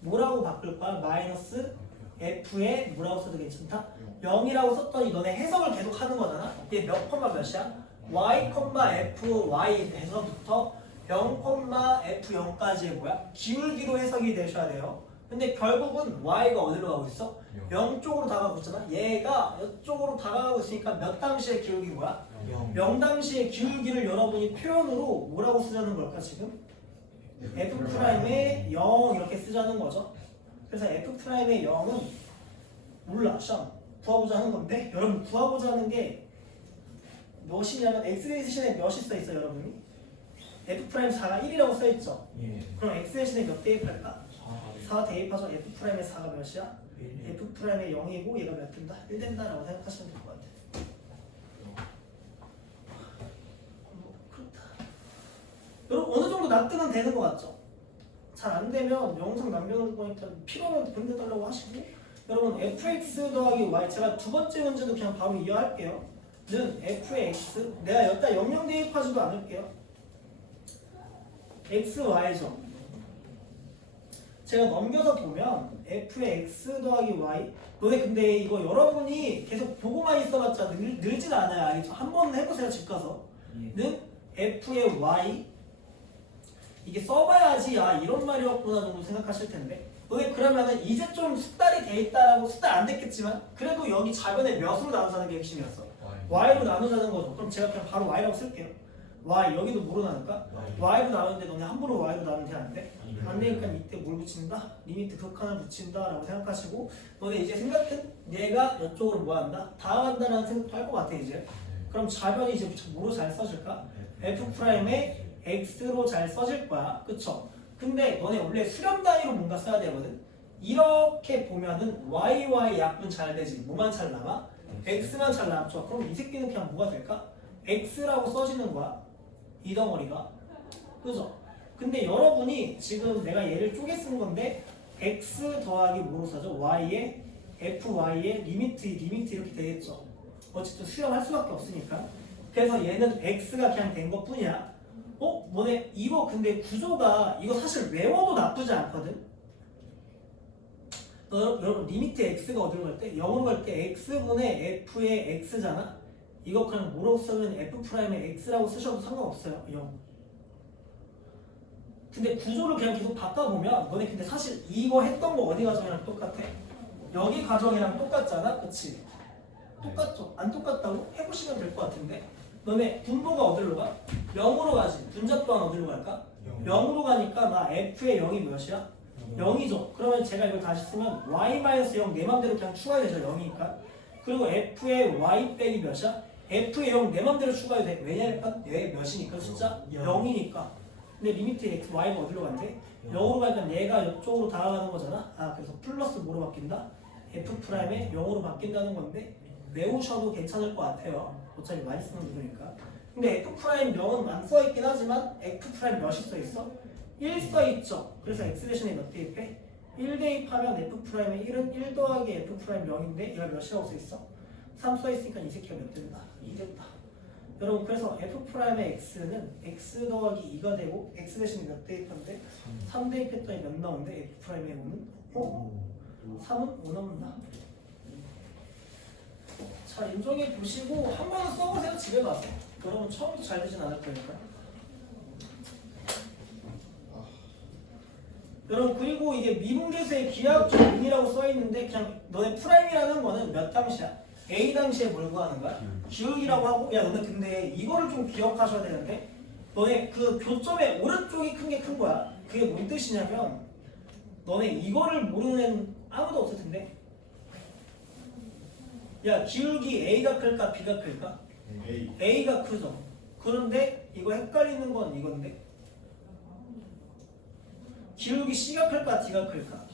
뭐라고 바꿀 거야? 마이너스 f에 뭐라고 써도 괜찮다? 0이라고 썼더니 너네 해석을 계속 하는 거잖아. 얘 몇 컴마 몇이야? y, f, y 에서부터 0,f0까지의 뭐야? 기울기로 해석이 되셔야 돼요. 근데 결국은 y가 어디로 가고 있어? 0 쪽으로 다가가고 있잖아. 얘가 이쪽으로 다가가고 있으니까 몇 당시의 기울기 뭐야? 0 당시의 기울기를 여러분이 표현으로 뭐라고 쓰자는 걸까 지금? f'의 0 이렇게 쓰자는 거죠. 그래서 f'의 0은 몰라 시험 구하고자 하는 건데 여러분 구하고자 하는 게 몇이냐면 x 대신에 몇이 써있어 여러분이? f'4가 1이라고 써있죠. 예. 그럼 x 대신에 몇 대입할까? 4. 4 대입하죠. f'의 4가 몇이야? f'의 0이고 얘가 몇 된다? 1 된다라고 생각하시면 될 것 같아. 뭐 그렇다. 여러분 어느 정도 납득은 되는 것 같죠? 잘 안 되면 영상 남겨놓을 거니까 필요하면 보내달라고 하시고 여러분 fx 더하기 y 제가 두 번째 문제도 그냥 바로 이어할게요. 는 fx 내가 여기다 00 대입하지도 않을게요. x, y죠. 제가 넘겨서 보면 f의 x 더하기 y 너네 근데 이거 여러분이 계속 보고만 있어봤자 늘진 않아요. 알겠죠? 한번 해보세요. 집 가서 는 f의 y 이게 써봐야지 아 이런 말이었구나 정도 생각하실 텐데 너네 그러면은 이제 좀 숙달이 돼 있다라고 숙달 안 됐겠지만 그래도 여기 좌변에 몇으로 나누자는 게 핵심이었어. y로 나누자는 거죠. 그럼 제가 그냥 바로 y라고 쓸게요. y 여기도 뭐로 나눌까? y로 나누는데 너네 함부로 y로 나누면 돼 안 돼? 안 되니까 이때 뭘 붙인다? 리미트 극한을 붙인다 라고 생각하시고 너네 이제 생각은 얘가 이쪽으로 뭐 한다? 다음한다라는 생각도 할 것 같아 이제. 그럼 좌변이 이제 뭐로 잘 써질까? f'의 x로 잘 써질 거야. 그쵸? 근데 너네 원래 수렴 단위로 뭔가 써야 되거든? 이렇게 보면은 yy 약분 잘 되지. 뭐만 잘 남아? x만 잘 남죠. 그럼 이 새끼는 그냥 뭐가 될까? x라고 써지는 거야. 이 덩어리가. 그죠? 근데 여러분이 지금 내가 얘를 쪼개 쓴 건데 x 더하기 뭐로 써죠? y에 fy에 리미트 이렇게 되겠죠. 어쨌든 수렴할 수밖에 없으니까. 그래서 얘는 x가 그냥 된 것 뿐이야. 너네 이거 근데 구조가 이거 사실 외워도 나쁘지 않거든. 여러분 리미트 x가 어디로 갈 때? 0으로 갈 때 x분의 f의 x잖아. 이거 그냥 뭐라고 쓰면 f'의 x라고 쓰셔도 상관없어요. 0. 근데 구조를 그냥 계속 바꿔보면 너네 근데 사실 이거 했던 거 어디 가정이랑 똑같아? 여기 가정이랑 똑같잖아? 그치? 똑같죠? 안 똑같다고? 해보시면 될 것 같은데 너네 분모가 어디로 가? 0으로 가지. 분자 또한 어디로 갈까? 0으로 가니까 나 f의 0이 몇이야? 0이죠. 그러면 제가 이걸 다시 쓰면 y-0 내 맘대로 그냥 추가해도 되죠. 0이니까. 그리고 f의 y 빼기 몇이야? f의 0 내 맘대로 추가해도 돼. 왜냐면 얘 몇이니까 숫자? 0이니까. 근데 리미트 x, y가 어디로 간대? 0으로 가니까 얘가 이쪽으로 다가가는 거잖아. 아 그래서 플러스 뭐로 바뀐다? f'의 0으로 바뀐다는 건데 외우셔도 괜찮을 것 같아요. 어차피 많이 쓰는 구조니까. 근데 f'0은 안 써있긴 하지만 f' 몇이 써있어? 1 써있죠. 그래서 x 대신에 몇 대입해? 1 대입하면 f'의 1은 1 더하기 f'0인데 얘가 몇이라고 써있어? 3 써있으니까 이 새끼가 몇 된다? 2 된다. 여러분 그래서 f'의 x는 x 더하기 2가 되고 x 대신에 몇 대입한데? 3 대입했더니 몇 나오는데 f'의 5는? 3은 5 나온다. 자 인정해 보시고 한 번은 써보세요. 집에 가서. 여러분 처음부터 잘 되진 않을 거니까. 여러분 그리고 이게 미분계수의 기하학적 의미라고 써있는데 그냥 너네 프라임이라는 거는 몇 당시야? A 당시에 뭘 구하는 거야? 기울기라고 하고 야 너네 근데 이거를 좀 기억하셔야 되는데 너네 그 교점의 오른쪽이 큰 게 큰 거야. 그게 뭔 뜻이냐면 너네 이거를 모르는 애는 아무도 없을 텐데 야 기울기 A가 클까 B가 클까? A가 크죠. 그런데 이거 헷갈리는 건 이건데 기울기 C가 클까 D가 클까?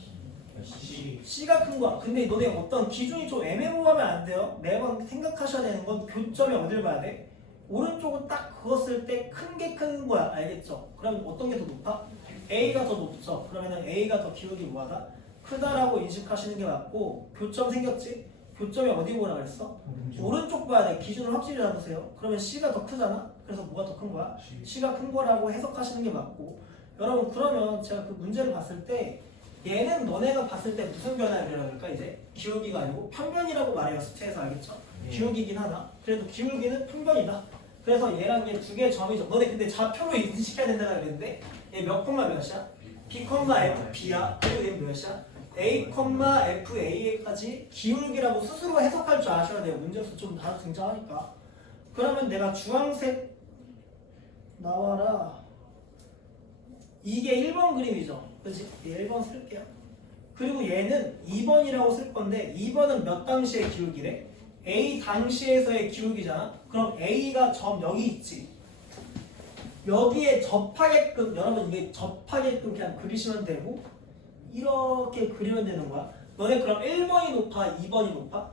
C가 큰 거야. 근데 너네 어떤 기준이 좀 애매모호하면 안 돼요. 매번 생각하셔야 되는 건 교점에 어딜 봐야 돼? 오른쪽은 딱 그었을 때 큰 게 큰 거야. 알겠죠? 그럼 어떤 게 더 높아? A가 더 높죠. 그러면은 A가 더 기울기 뭐하다? 크다라고 인식하시는 게 맞고 교점 생겼지? 교점이 어디 보라 그랬어? 오른쪽 봐야 돼. 기준을 확실히 잡으세요. 그러면 C가 더 크잖아? 그래서 뭐가 더 큰 거야? C가 큰 거라고 해석하시는 게 맞고 여러분 그러면 제가 그 문제를 봤을 때 얘는 너네가 봤을 때 무슨 변화를 그럴까 이제? 기울기가 아니고 평변이라고 말해요. 수체에서 알겠죠? 기울기긴 하다. 그래도 기울기는 평변이다. 그래서 얘랑 얘 두 개의 점이죠. 너네 근데 좌표로 인식해야 된다고 그랬는데 얘 몇 콤마 몇이야? B, F, B야. 그리고 얘 몇이야? A, F, A까지 기울기라고 스스로 해석할 줄 아셔야 돼요. 문제에서 좀 다 등장하니까. 그러면 내가 주황색 나와라. 이게 1번 그림이죠. 그렇지? 1번 쓸게요. 그리고 얘는 2번이라고 쓸 건데 2번은 몇 당시의 기울기래? A 당시에서의 기울기잖아. 그럼 A가 점 여기 있지. 여기에 접하게끔 여러분 이게 접하게끔 그냥 그리시면 되고 이렇게 그리면 되는 거야. 너네 그럼 1번이 높아? 2번이 높아?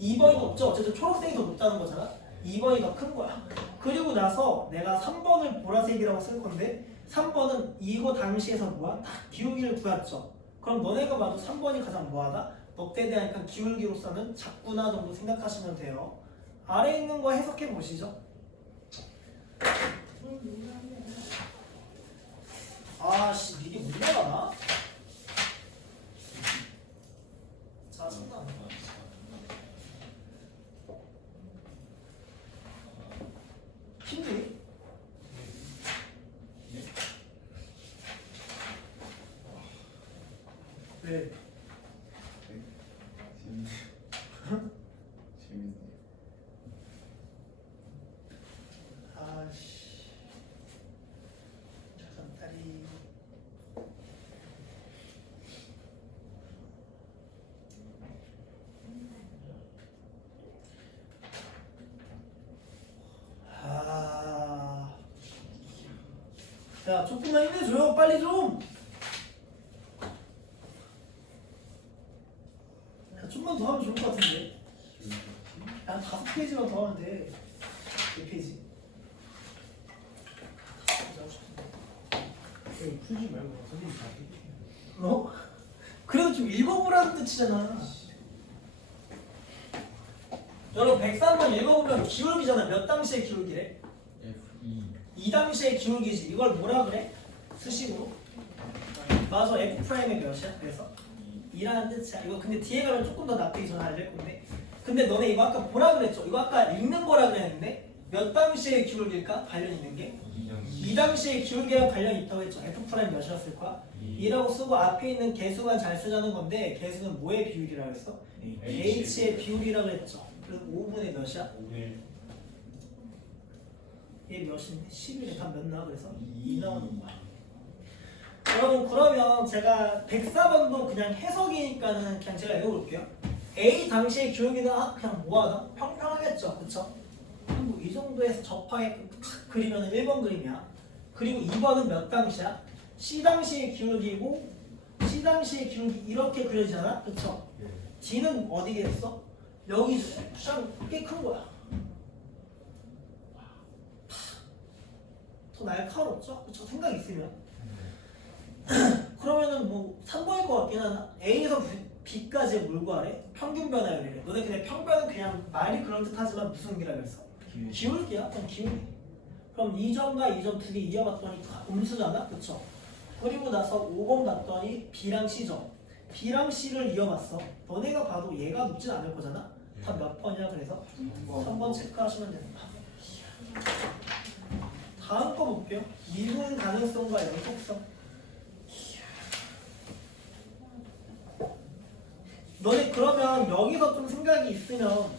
2번이 높죠. 어쨌든 초록색이 더 높다는 거잖아. 2번이 더 큰 거야. 그리고 나서 내가 3번을 보라색이라고 쓸 건데 3번은 이거 당시에서 뭐야? 딱 기울기를 구했죠. 그럼 너네가 봐도 3번이 가장 뭐하다? 넉대대하니까 기울기로서는 작구나 정도 생각하시면 돼요. 아래 있는 거 해석해 보시죠. 아씨 이게 문제가 나? 짜증나. 힘들니? 왜? 재밌네. 아씨 자산다리. 야 조금만 힘내줘요. 빨리 좀. 야 좀만 더 하면 좋을 것 같은데. 한 5페이지만 더 하면 돼. 몇 페이지? 풀지 말고 선생님 다 해주세요. 어? 그래도 좀 읽어보라는 뜻이잖아. 여러분 103번 읽어보면 기울기잖아. 몇 당시의 기울기래? F2 이 당시의 기울기지. 이걸 뭐라 그래? 수식으로. 맞아. F 프라임의 몇이야? 그래서 2라는 뜻이야. 이거 근데 뒤에 가면 조금 더 납득이 잘 될 건데. 근데 너네 이거 아까 뭐라 그랬죠? 이거 아까 읽는 거라 그랬는데 몇 당시의 기울기일까? 관련 있는 게? 이 당시의 기울기랑 관련이 있다고 했죠. F 프라임 몇이었을 거야? 2라고 쓰고 앞에 있는 개수만 잘 쓰자는 건데 개수는 뭐의 비율이라고 했어? H의 비율이라고 했죠. 그래서 5분의 몇이야? 5일 얘 몇인데? 11에 답 몇 나와? 그래서 2 나오는 거야. 여러분 그러면 제가 104번도 그냥 해석이니까는 그냥 제가 읽어볼게요. A 당시의 기울기는 그냥 뭐하다? 평평하겠죠. 그쵸? 그리고 이 정도에서 접하게 그리면 1번 그림이야. 그리고 2번은 몇 당시야? C 당시의 기울기고 C 당시의 기울기 이렇게 그려지잖아. 그쵸? D는 어디겠어? 여기 꽤 큰 거야. 더 날카롭죠? 그쵸? 생각 있으면. 그러면은 뭐 3번일 것 같긴 하나? A에서 B까지 뭘 구하래? 평균 변화율이래. 너네 근데 평균은 그냥 말이 그럴듯하지만 무슨 기라고 했어? 기울기야? 그럼 기울기. 그럼 2점과 2점 두 개 이어봤더니 다 음수잖아? 그쵸? 그리고 나서 5번 봤더니 B랑 C점. B랑 C를 이어봤어. 너네가 봐도 얘가 높진 않을 거잖아? 다 몇 번이야 그래서? 3번 체크하시면 된다. 다음 거 볼게요. 미분 가능성과 연속성. 너네 그러면 여기서 좀 생각이 있으면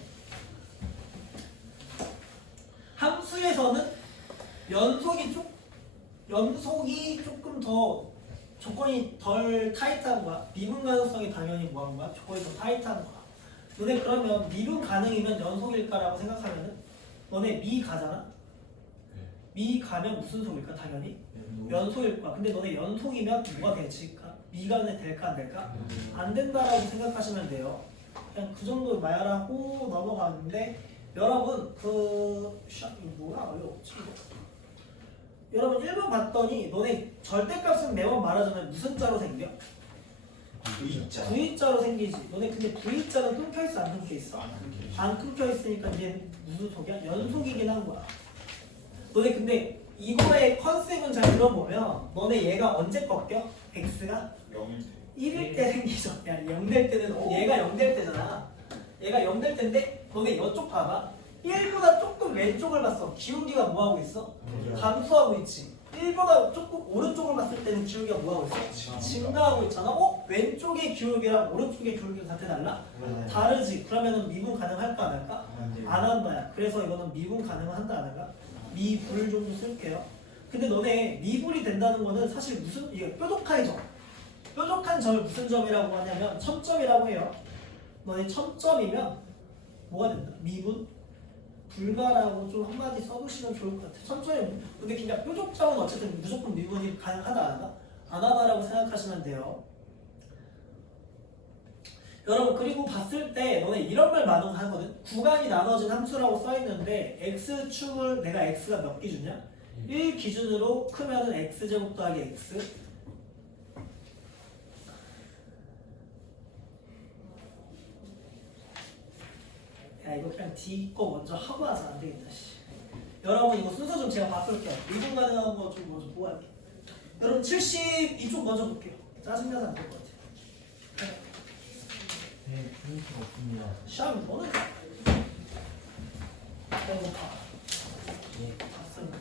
함수에서는 연속이 조금 더 조건이 덜 타이트한 거야. 미분 가능성이 당연히 뭐한 거야? 조건이 더 타이트한 거야. 너네 그러면 미분 가능이면 연속일까라고 생각하면은 너네 미 가잖아? 미 가면 무슨 속일까? 당연히 연속일 거야. 근데 너네 연속이면 뭐가 될까? 미가 될까 안 될까? 안 된다라고 생각하시면 돼요. 그냥 그 정도 말하고 넘어가는데 여러분 이거 뭐야? 이거 없지 이거. 여러분 1번 봤더니 너네 절대값은 매번 말하자면 무슨 자로 생겨? V자 V자로 생기지. 너네 근데 V자는 끊겨있어 안 끊겨있어? 안 끊겨있으니까 이제 무슨 속이야? 연속이긴 한 거야. 너네 근데 이거의 컨셉은 잘 들어보면 너네 얘가 언제 꺾여? X가? 0일 1일 때 생기죠. 야 0 될 때는 얘가 0 될 때잖아. 얘가 0 될 때인데 너네 이쪽 봐봐. 1보다 조금 왼쪽을 봤어. 기울기가 뭐하고 있어? 감소하고 있지. 1보다 조금 오른쪽을 봤을 때는 기울기가 뭐하고 있어? 증가하고 있잖아. 왼쪽의 기울기랑 오른쪽의 기울기가 같아 달라? 다르지. 그러면은 미분 가능할까 안 할까? 안 한다야. 그래서 이거는 미분 가능한다 안 할까? 미불 정도 쓸게요. 근데 너네 미불이 된다는 거는 사실 무슨 이게 뾰족한 점. 뾰족한 점을 무슨 점이라고 하냐면 첨점이라고 해요. 너네 첨점이면 뭐가 된다? 미분? 불가라고 좀 한마디 써두시면 좋을 것 같아. 첨점이 근데 그냥 뾰족점은 어쨌든 무조건 미분이 가능하다 안 하다? 안 하다라고 생각하시면 돼요. 여러분 그리고 봤을 때 너네 이런 말 많이 하거든. 구간이 나눠진 함수라고 써있는데 x축을 내가 x가 몇 기준이야? 1 기준으로 크면은 x제곱 더하기 x 야 이거 그냥 D 거 먼저 하고 와서 안 되겠다 씨. 여러분 이거 순서 좀 제가 바꿀게요. 미분 가능한 거 좀 먼저 보고 할게요. 여러분 70 이쪽 먼저 볼게요. 짜증나서 안 될 것 같아요. 네, 프린트가 없습니다. 샤미 너는 이거 봐. 네. 봤습니다.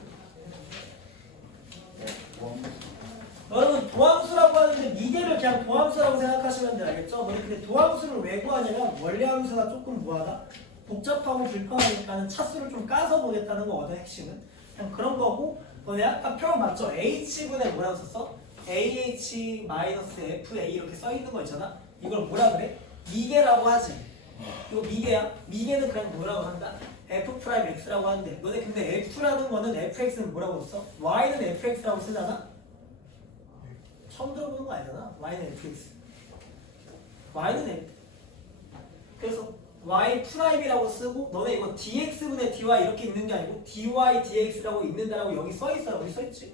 여러분 도함수라고 하는데 미개를 그냥 도함수라고 생각하시면 돼요. 알겠죠? 너네 근데 도함수를 왜 구하냐면 원래 함수가 조금 뭐하다? 복잡하고 불편하니까는 차수를 좀 까서 보겠다는 거거든. 핵심은 그냥 그런 거고 너네 아까 표현 맞죠? H분에 뭐라고 썼어? AH-FA 이렇게 써있는 거 있잖아. 이걸 뭐라 그래? 미개라고 하지. 이거 미개야. 미개는 그냥 뭐라고 한다? F'X라고 하는데 너네 근데 F라는 거는 FX는 뭐라고 써? Y는 FX라고 쓰잖아? 처음 들어보는 거 아니잖아? Y는 FX Y는 F 그래서 Y 프라임이라고 쓰고 너네 이거 DX분의 DY 이렇게 있는 게 아니고 DY DX라고 있는다라고 여기 써있어. 여기 써있지?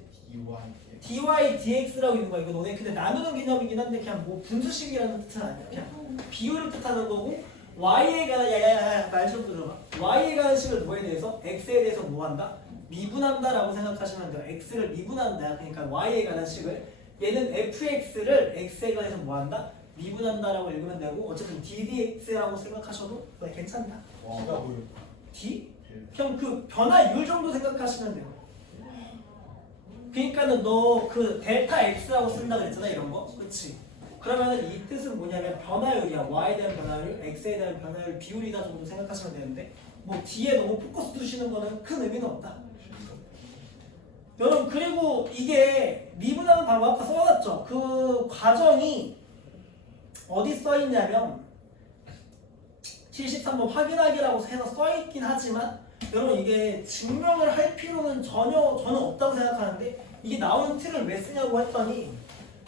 DY DX라고 있는 거야. 이거 너네 근데 나누는 개념이긴 한데 그냥 뭐 분수식이라는 뜻은 아니야. 그냥 비율을 뜻하는 거고 Y에 관한 야야야 말 좀 들어봐. Y에 관한 식을 뭐에 대해서? X에 대해서 뭐 한다? 미분한다라고 생각하시면 돼요. X를 미분한다. 그러니까 Y에 관한 식을 얘는 FX를 X에 관해서 뭐 한다? 미분한다라고 읽으면 되고 어쨌든 DDX라고 생각하셔도 괜찮다. D? 그냥 그 변화율 정도 생각하시면 돼요. 그러니까는 너 그 델타 X라고 쓴다 그랬잖아 이런 거. 그치? 그러면은 이 뜻은 뭐냐면 변화율이야. Y에 대한 변화율, X에 대한 변화율 비율이다 정도 생각하시면 되는데 뭐 D에 너무 포커스 두시는 거는 큰 의미는 없다. 여러분 그리고 이게 미분하는 방법 아까 써놨죠? 그 과정이 어디 써있냐면 73번 확인하기라고 해서 써있긴 하지만 여러분 이게 증명을 할 필요는 전혀 저는 없다고 생각하는데 이게 나오는 틀을 왜 쓰냐고 했더니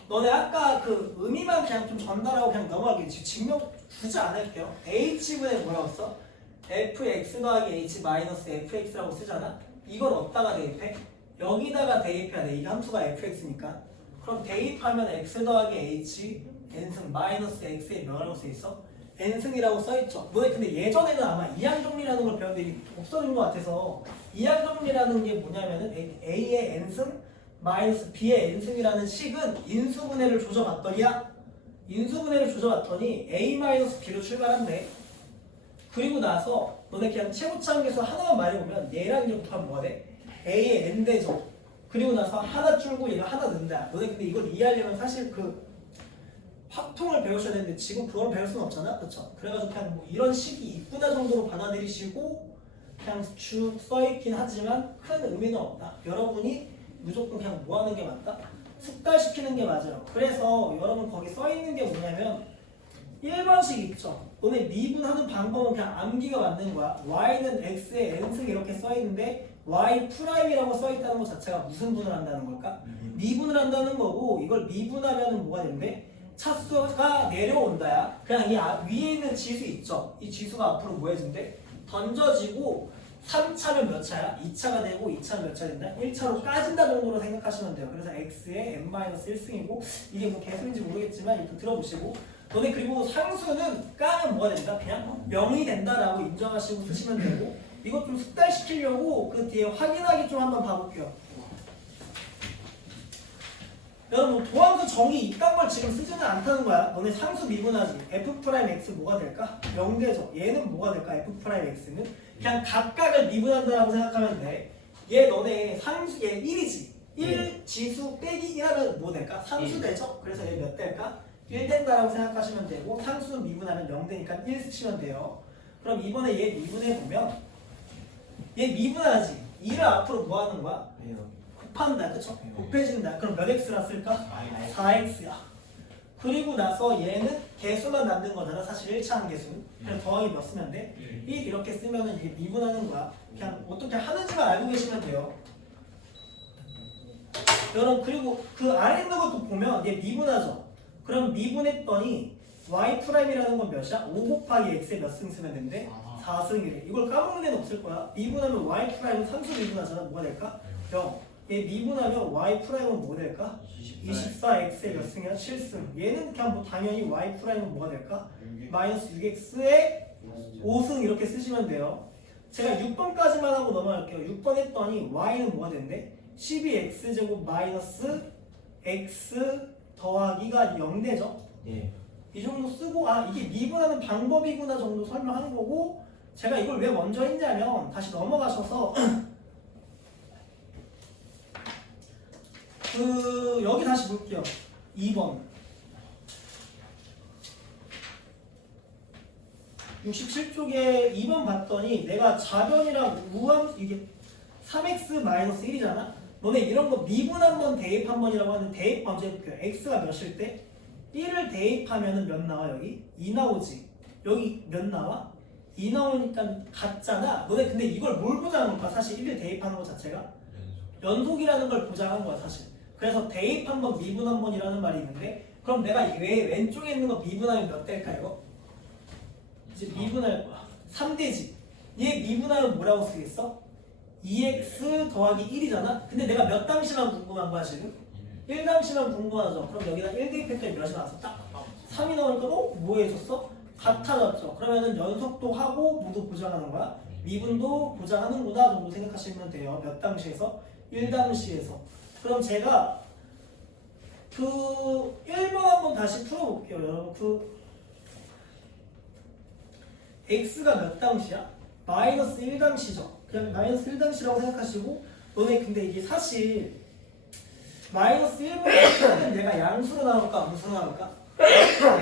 너네 아까 그 의미만 그냥 좀 전달하고 그냥 넘어가겠지. 증명 굳이 안 할게요. H분에 뭐라고 써? fx 더하기 h 마이너스 fx라고 쓰잖아. 이걸 어디다가 대입해? 여기다가 대입해야 돼. 이 함수가 fx니까. 그럼 대입하면 x 더하기 h n승 마이너스 x에 뭐라고 써있어? n승이라고 써있죠. 너네 근데 예전에는 아마 이항정리라는 걸 배웠는데 없어진 것 같아서 이항정리라는 게 뭐냐면은 a의 n승 마이너스 b의 n승이라는 식은 인수분해를 조져봤더니야. 인수분해를 조져봤더니 a 마이너스 b로 출발한대. 그리고 나서 너네 그냥 최고차항에서 하나만 말해보면 얘랑 이제 곱하면 뭐가 돼? a의 n 대죠. 그리고 나서 하나 줄고 얘가 하나 넣는다. 너네 근데 이걸 이해하려면 사실 그 확통을 배우셔야 되는데 지금 그걸 배울 수는 없잖아. 그쵸? 그래가지고 그냥 뭐 이런 식이 이쁘다 정도로 받아들이시고 그냥 쭉 써있긴 하지만 큰 의미는 없다. 여러분이 무조건 그냥 뭐 하는 게 맞다? 습관시키는 게 맞아요. 그래서 여러분 거기 써있는 게 뭐냐면 1번식 있죠? 너네 미분하는 방법은 그냥 암기가 맞는 거야. y는 x에 n승 이렇게 써있는데 y 프라임이라고 써있다는 것 자체가 무슨 분을 한다는 걸까? 미분을 한다는 거고 이걸 미분하면 뭐가 된대? 차수가 내려온다야. 그냥 이 위에 있는 지수 있죠? 이 지수가 앞으로 뭐 해준대? 던져지고 3차면 몇 차야? 2차가 되고 2차면 몇 차 된다? 1차로 까진다 정도로 생각하시면 돼요. 그래서 x의 n-1승이고 이게 뭐 개수인지 모르겠지만 일단 들어보시고 너네 그리고 상수는 까면 뭐가 된다? 그냥 0이 된다라고 인정하시고 쓰시면 되고 이것 좀 습관시키려고 그 뒤에 확인하기 좀 한번 봐볼게요. 여러분 도함수 정의 이딴 걸 지금 쓰지는 않다는 거야. 너네 상수 미분하지. F'X 뭐가 될까? 0대죠. 얘는 뭐가 될까? F'X는 그냥 각각을 미분한다라고 생각하면 돼. 얘 너네 상수 얘 1이지. 1 지수 빼기 1하면 뭐 될까? 상수 되죠? 그래서 얘 몇 될까? 1 된다라고 생각하시면 되고 상수 미분하면 0 되니까 1 쓰시면 돼요. 그럼 이번에 얘 미분해 보면 얘 미분하지. 2를 앞으로 뭐 하는 거야? 곱한다. 그쵸? 곱해진다. 그럼 몇 x라 쓸까? 4x야. 그리고 나서 얘는 개수만 남는 거잖아. 사실 1차항 개수. 그래서 더하기 몇 쓰면 돼? 1 이렇게 쓰면은 이게 미분하는 거야. 그냥 어떻게 하는지만 알고 계시면 돼요. 여러분 그리고 그 아래 있는 것도 보면 얘 미분하죠. 그럼 미분했더니 y'이라는 건 몇이야? 5 곱하기 x에 몇 승 쓰면 된대? 4승이래. 이걸 까먹는 데는 없을 거야. 미분하면 y'은 3수 미분하잖아. 뭐가 될까? 0. 얘 미분하면 y'은 뭐 될까? 24x에 몇 승이야? 7승. 얘는 그냥 뭐 당연히 y'은 뭐가 될까? 마이너스 6x에 5승 이렇게 쓰시면 돼요. 제가 6번까지만 하고 넘어갈게요. 6번 했더니 y는 뭐가 된대? 12x제곱 마이너스 x 더하기가 0되죠? 예. 이 정도 쓰고 이게 미분하는 방법이구나 정도 설명하는 거고 제가 이걸 왜 먼저 했냐면 다시 넘어가셔서 여기 다시 볼게요. 2번 67쪽에 2번 봤더니 내가 좌변이랑 우함 이게 3x-1이잖아. 너네 이런 거 미분 한번 대입 한 번이라고 하는데 대입 먼저 해볼게요. x가 몇일 때 1을 대입하면은 몇 나와 여기? 2 나오지. 여기 몇 나와? 2 나오니까 같잖아. 너네 근데 이걸 뭘 보장한 거야? 사실 1을 대입하는 것 자체가 연속이라는 걸 보장한 거야 사실. 그래서 대입 한 번 미분 한 번이라는 말이 있는데 그럼 내가 왜 왼쪽에 있는 거 미분하면 몇 될까 이거? 이제 미분할 거야. 3대지. 얘 미분하면 뭐라고 쓰겠어? 2x 더하기 1이잖아? 근데 내가 몇 당시만 궁금한 거야 지금? 1당시만 궁금하죠? 그럼 여기다 1 대입했더니 몇이 나왔어? 딱 3이 나오니까 뭐 해줬어? 같아졌죠? 그러면은 연속도 하고 모두 보장하는 거야? 미분도 보장하는구나 정도 생각하시면 돼요. 몇 당시에서? 1당시에서. 그럼 제가 그 1번 한번 다시 풀어볼게요. 여러분 x가 몇 당시야? 마이너스 1당시죠. 그냥 마이너스 1당시라고 생각하시고 너네 근데 이게 사실 마이너스 1보다 내가 양수로 나올까 무수로 나올까?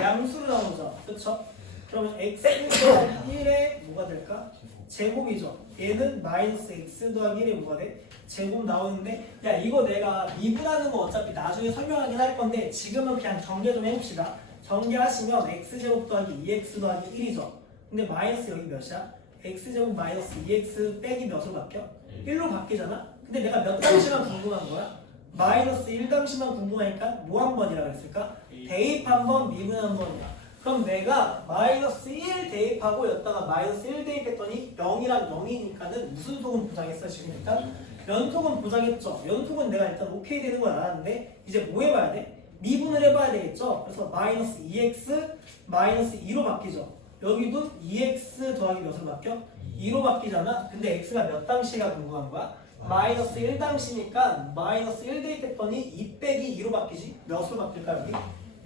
양수로 나오죠. 그쵸? 그러면 x 더하기 1에 뭐가 될까? 제곱이죠. 얘는 마이너스 x 더하기 1에 뭐가 돼? 제곱 나오는데 야 이거 내가 미분하는 거 어차피 나중에 설명하긴 할 건데 지금은 그냥 정리 좀 해봅시다. 정리하시면 x제곱 더하기 2x 더하기 1이죠. 근데 마이너스 여기 몇이야? x제곱 마이너스 2x 빼기 몇으로 바뀌어? 1로 바뀌잖아? 근데 내가 몇 당시만 궁금한 거야? 마이너스 1당시만 궁금하니까 뭐 한 번이라고 했을까? 대입 한 번, 미분 한 번이야. 그럼 내가 마이너스 1 대입하고 여기다가 마이너스 1 대입했더니 0이랑 0이니까는 무슨 속은 보장했어 지금 일단? 연속은 보장했죠. 연속은 내가 일단 오케이 되는 걸 알았는데 이제 뭐 해봐야 돼? 미분을 해봐야 되겠죠. 그래서 마이너스 2x 마이너스 2로 바뀌죠. 여기도 2x 더하기 몇으로 바뀌어? 2로 바뀌잖아. 근데 x가 몇 당시가 궁금한 거야? 마이너스 1당시니까 마이너스 1 대입했더니 2 빼기 2로 바뀌지? 몇으로 바뀔까 여기?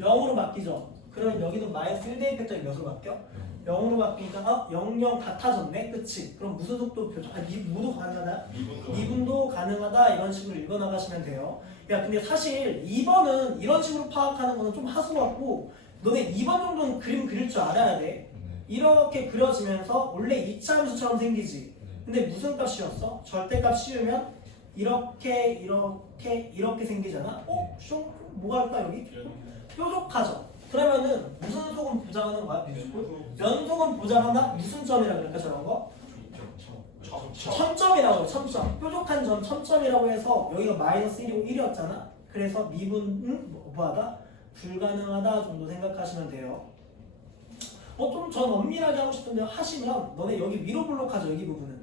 0으로 바뀌죠. 그러면 여기도 마이너스 1 대입했더니 몇으로 바뀌어? 0으로 바뀌니까 0, 0 같아졌네? 그치? 그럼 무슨 속도 표정? 미분도 가능하다? 미분도 가능하다 이런 식으로 읽어나가시면 돼요. 야 근데 사실 2번은 이런 식으로 파악하는 거는 좀 하수 같고 너네 2번 정도는 그림 그릴 줄 알아야 돼. 이렇게 그려지면서 원래 2차 함수처럼 생기지. 근데 무슨 값 씌웠어? 절대값 씌우면 이렇게 생기잖아. 숑 뭐가 할까 여기? 뾰족하죠. 그러면은 무슨 속은 보장하는 거야? 연속은 보장하나? 무슨 점이라 그럴까 저런 거? 천점이라고 해요. 천점. 뾰족한 점 천점이라고 해서 여기가 마이너스 1이고 1이었잖아. 그래서 미분은 뭐하다? 불가능하다 정도 생각하시면 돼요. 좀 전 엄밀하게 하고 싶은데 하시면 너네 여기 위로 블록하죠 여기 부분은.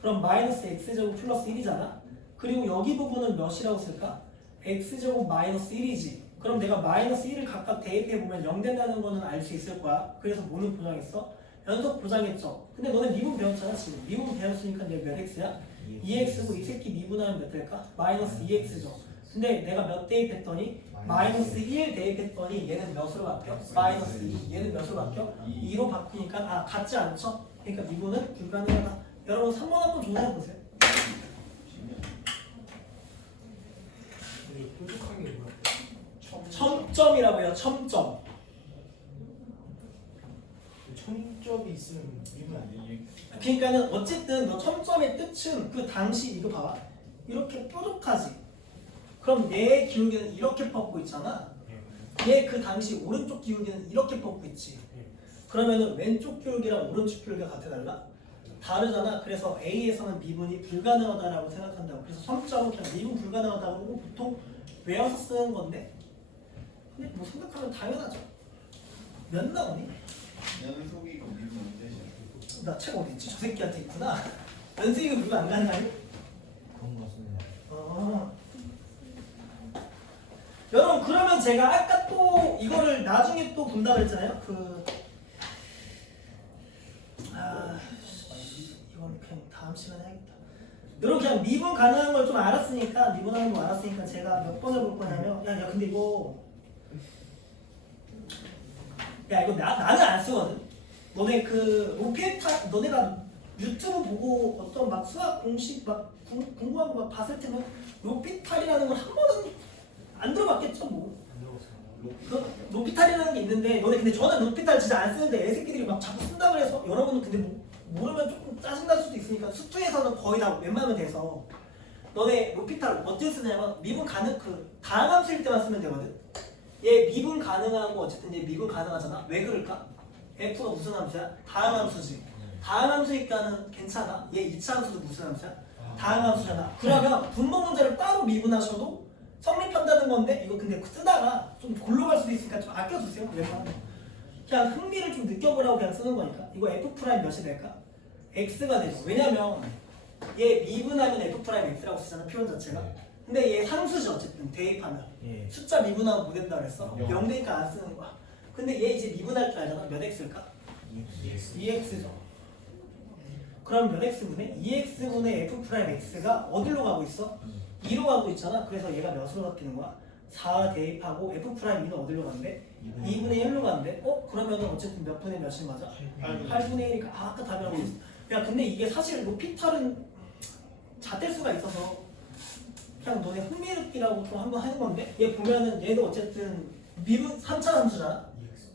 그럼 마이너스 x제곱 플러스 1이잖아. 그리고 여기 부분은 몇이라고 쓸까? x제곱 마이너스 1이지. 그럼 내가 마이너스 1을 각각 대입해보면 0 된다는 거는 알 수 있을 거야. 그래서 뭐는 보장했어? 연속 보장했죠. 근데 너네 미분 배웠잖아 지금. 미분 배웠으니까 내가 몇 x야? 2x고 이 새끼 미분하면 몇 될까? 마이너스 2x죠. 근데 내가 몇 대입했더니 마이너스 1 대입했더니 얘는 몇으로 바뀌어? 마이너스 2. 얘는 몇으로 바뀌어? 2로 바뀌니까 아 같지 않죠? 그러니까 미분은 불가능하다. 여러분 3번 한번 조사해 보세요. 이게 뾰족한 게 뭐야? 첨점이라고 해요. 첨점. 청점이 있으면 미분 안 돼. 그러니까는 어쨌든 너 첨점의 뜻은 그 당시 이거 봐봐. 이렇게 뾰족하지. 그럼 얘의 기울기는 이렇게 뻗고 있잖아. 얘 그 당시 오른쪽 기울기는 이렇게 뻗고 있지. 그러면은 왼쪽 기울기랑 오른쪽 기울기가 같아 달라? 다르잖아. 그래서 A에서는 미분이 불가능하다라고 생각한다고. 그래서 첨점은 그냥 미분 불가능하다고 하고 보통 외워서 쓰는 건데. 근데 뭐 생각하면 당연하죠. 몇 나오니? 연속이고 미분 뜻이야. 나 책 어디 있지? 저 새끼한테 있구나. 연습이가 누가 안 간다니? 그런 것 같습니다. 여러분 그러면 제가 아까 또 이거를 나중에 또 본다 그랬잖아요. 이건 그냥 다음 시간에 해야겠다. 여러분 그냥 미분 가능한 걸 좀 알았으니까 미분하는 거 알았으니까 제가 몇 번을 볼 거냐면 야 근데 이거 나는 안 쓰거든. 너네 그 로켓타 너네가 유튜브 보고 어떤 막 수학 공식 막 공부한 거 막 봤을 때면 로피탈이라는 걸 한 번은 안 들어봤겠죠 뭐. 로피탈이라는 게 있는데 너네 근데 저는 로피탈 진짜 안 쓰는데 애새끼들이 막 자꾸 쓴다고 해서 여러분은 근데 뭐 모르면 조금 짜증날 수도 있으니까 수투에서는 거의 다 웬만하면 돼서 너네 로피탈 어떻게 쓰냐면 미분 가능 그 다항함수일 때만 쓰면 되거든. 얘 미분 가능하고 어쨌든 얘 미분 가능하잖아. 왜 그럴까? F가 무슨 함수야? 다항함수지. 다항함수니까는 괜찮아. 얘 2차 함수도 무슨 함수야? 다항함수잖아. 그러면 분모 문제를 따로 미분하셔도 성립한다는 건데 이거 근데 쓰다가 좀 골로 갈 수도 있으니까 좀 아껴주세요. 웬만하면. 그냥 흥미를 좀 느껴보라고 그냥 쓰는 거니까. 이거 F 프라임 몇이 될까? X가 되죠. 왜냐면 얘 미분하면 F 프라임 X라고 쓰잖아. 표현 자체가. 근데 얘 상수죠. 어쨌든 대입하면. 예. 숫자 미분하면 뭐 된다 그랬어? 영. 0 되니까 안 쓰는 거야. 근데 얘 이제 미분할 줄 알잖아. 몇 X일까? 2X죠. 그럼 몇 X분의? 2X분의 F 프라임 X가 어디로 가고 있어? 2로 가고 있잖아. 그래서 얘가 몇으로 바뀌는 거야? 4 대입하고 F 프라임 2는 어디로 간대? 2분의 1로 간대. 그러면은 어쨌든 몇 분의 몇이 맞아? 8분의 1이니까 아까 답이라고 했어. 야 근데 이게 사실 로피탈은 잣대수가 있어서 그냥 너네 흥미롭기라고 좀 한번 하는 건데 얘 보면은 얘도 어쨌든 미분 3차 함수잖아.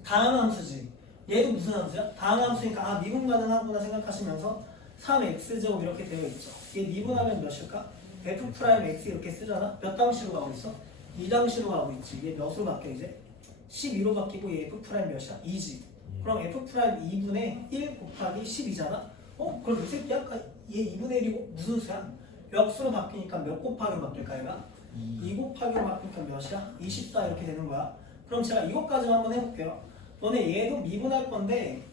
다항함수지. 얘도 무슨 함수야? 다항함수니까 아 미분 가능하구나 생각하시면서 3x제곱 이렇게 되어 있죠. 얘 미분하면 몇일까? f 프라임 x 이렇게 쓰잖아. 몇 당시로 가고 있어? 2당시로 가고 있지. 얘 몇으로 바뀌어 이제? 12로 바뀌고 얘 f 프라임 몇이야? 2지. 그럼 f 프라임 2분의 1 곱하기 12잖아. 그럼 이 새끼 아까 얘 2분의 1이고 무슨 수야? 역수로 바뀌니까 몇 곱하기로 바뀔까 얘가? 2 곱하기로 바뀌니까 몇이야? 24 이렇게 되는 거야. 그럼 제가 이것까지 한번 해볼게요. 너네 얘도 미분할 건데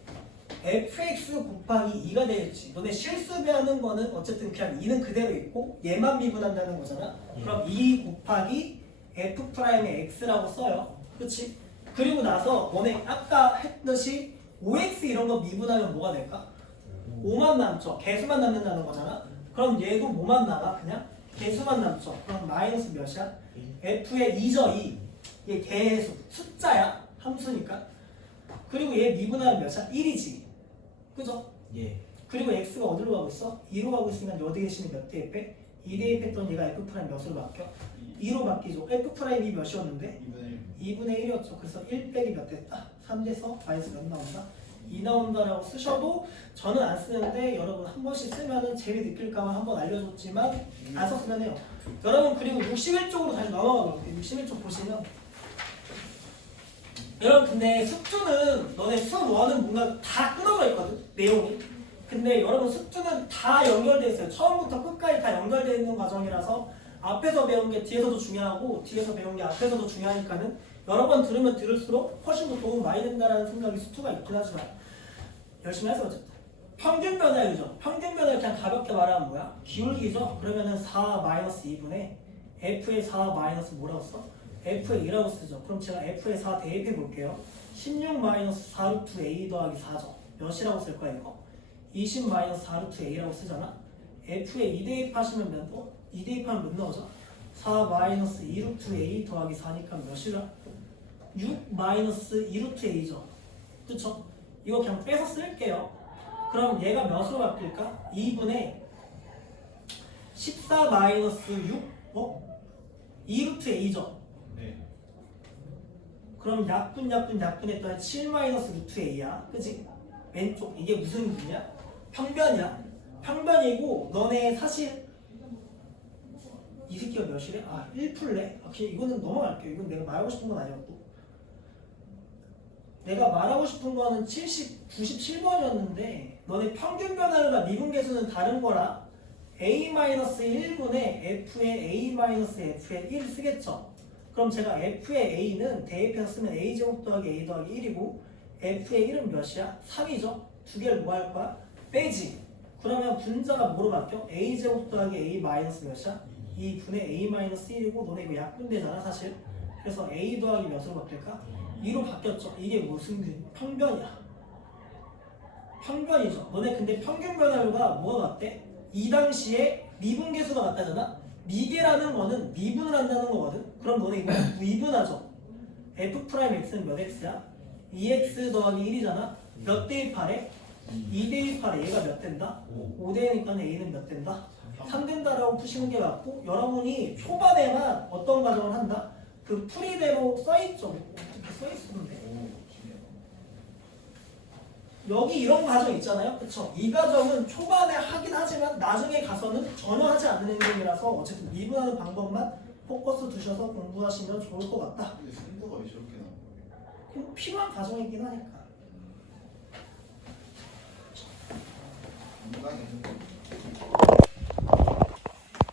fx 곱하기 2가 되겠지. 너네 실수배하는 거는 어쨌든 그냥 2는 그대로 있고 얘만 미분한다는 거잖아. 그럼 2 곱하기 f 프라임의 x라고 써요. 그치? 그리고 나서 너네 아까 했듯이 5x 이런 거 미분하면 뭐가 될까? 5만 남죠. 개수만 남는다는 거잖아. 그럼 얘도 뭐만 남아? 그냥 개수만 남죠. 그럼 마이너스 몇이야? f의 2죠. 2. 얘 개수 숫자야. 함수니까. 그리고 얘 미분하면 몇이야? 1이지. 그죠? 예. 그리고 x가 어디로 가고 있어? 2로 가고 있으니까 여기 계시는 몇 대입해? 2 대입했던 얘가 f 프라임 몇으로 바뀌어? 2로 바뀌죠. f 프라임이 몇이었는데? 2분의 1이었죠. 그래서 1 빼기 몇 됐다? 3돼서 마이너스 몇 나온다? 2 나온다라고 쓰셔도 저는 안 쓰는데 여러분 한 번씩 쓰면은 재미 느낄까봐 한번 알려줬지만 안 썼으면 해요. 여러분 그리고 61쪽으로 다시 넘어가 볼게요. 61쪽 보시면 여러분 근데 습투는 너네 수업 1은 뭔가 다 끊어져 있거든 내용이. 근데 여러분 습투는 다 연결돼 있어요. 처음부터 끝까지 다 연결되어 있는 과정이라서 앞에서 배운 게 뒤에서도 중요하고 뒤에서 배운 게 앞에서도 중요하니까는 여러 번 들으면 들을수록 훨씬 더 도움 많이 된다라는 생각이 습투가 있긴 하지만 열심히 해서 어쨌든 평균 변화율이죠. 평균 변화율 그냥 가볍게 말하면 뭐야? 기울기죠. 그러면은 4-2분의 f의 4 마이너스 뭐라고 써? f의 2라고 쓰죠. 그럼 제가 f의 4 대입해 볼게요. 16 마이너스 4루트 a 더하기 4죠. 몇이라고 쓸 거야 이거? 20 마이너스 4루트 a라고 쓰잖아. f의 2 대입하시면 몇? 2 대입하면 몇 나오죠? 4 마이너스 2루트 a 더하기 4니까 몇이라? 6 마이너스 2루트 a죠. 그쵸? 이거 그냥 빼서 쓸게요. 그럼 얘가 몇으로 바뀔까? 2분의 14 마이너스 6 2루트 a죠. 네. 그럼 약분 했더니 7 마이너스 루트 a야. 그치? 왼쪽 이게 무슨 분이야? 평변이야. 평변이고 너네 사실 이 새끼가 몇이래? 1풀래? 오케이, 이거는 넘어갈게요. 이건 내가 말하고 싶은 건 아니었고, 내가 말하고 싶은 거는 97번이었는데 너네 평균 변화율과 미분계수는 다른 거라 a-1분의 f의 a-f의 1 쓰겠죠. 그럼 제가 f의 a는 대입해서 쓰면 a제곱 더하기 a 더하기 1이고 f의 1은 몇이야? 3이죠. 두 개를 뭐 할 거야? 빼지. 그러면 분자가 뭐로 바뀌어? a제곱 더하기 a 마이너스 몇이야? 2분의 a-1이고 너네 이거 약분되잖아 사실. 그래서 a 더하기 몇으로 바뀔까? 2로 바뀌었죠. 이게 무슨 평변이야. 평변이죠. 너네 근데 평균 변화율과 뭐가 같대? 이 당시에 미분계수가 같다잖아. 미계라는 거는 미분을 한다는 거거든. 그럼 너네 이거 미분하죠. f'x는 몇 x야? 2x 더하기 1이잖아. 몇 대입하래? 2 대입하래. 얘가 몇 된다? 5 대니까 a는 몇 된다? 3 된다라고 푸시는 게 맞고, 여러분이 초반에만 어떤 과정을 한다? 그 풀이대로 써있죠. 어떻게 써있었는데 오, 신기하다. 여기 이런 과정 있잖아요. 그쵸? 이 과정은 초반에 하긴 하지만 나중에 가서는 전혀 하지 않는 행동이라서 어쨌든 미분하는 방법만 포커스 두셔서 공부하시면 좋을 것 같다. 근데 순서가 왜 저렇게 나온 거예요? 그럼 필요한 과정이긴 하니까.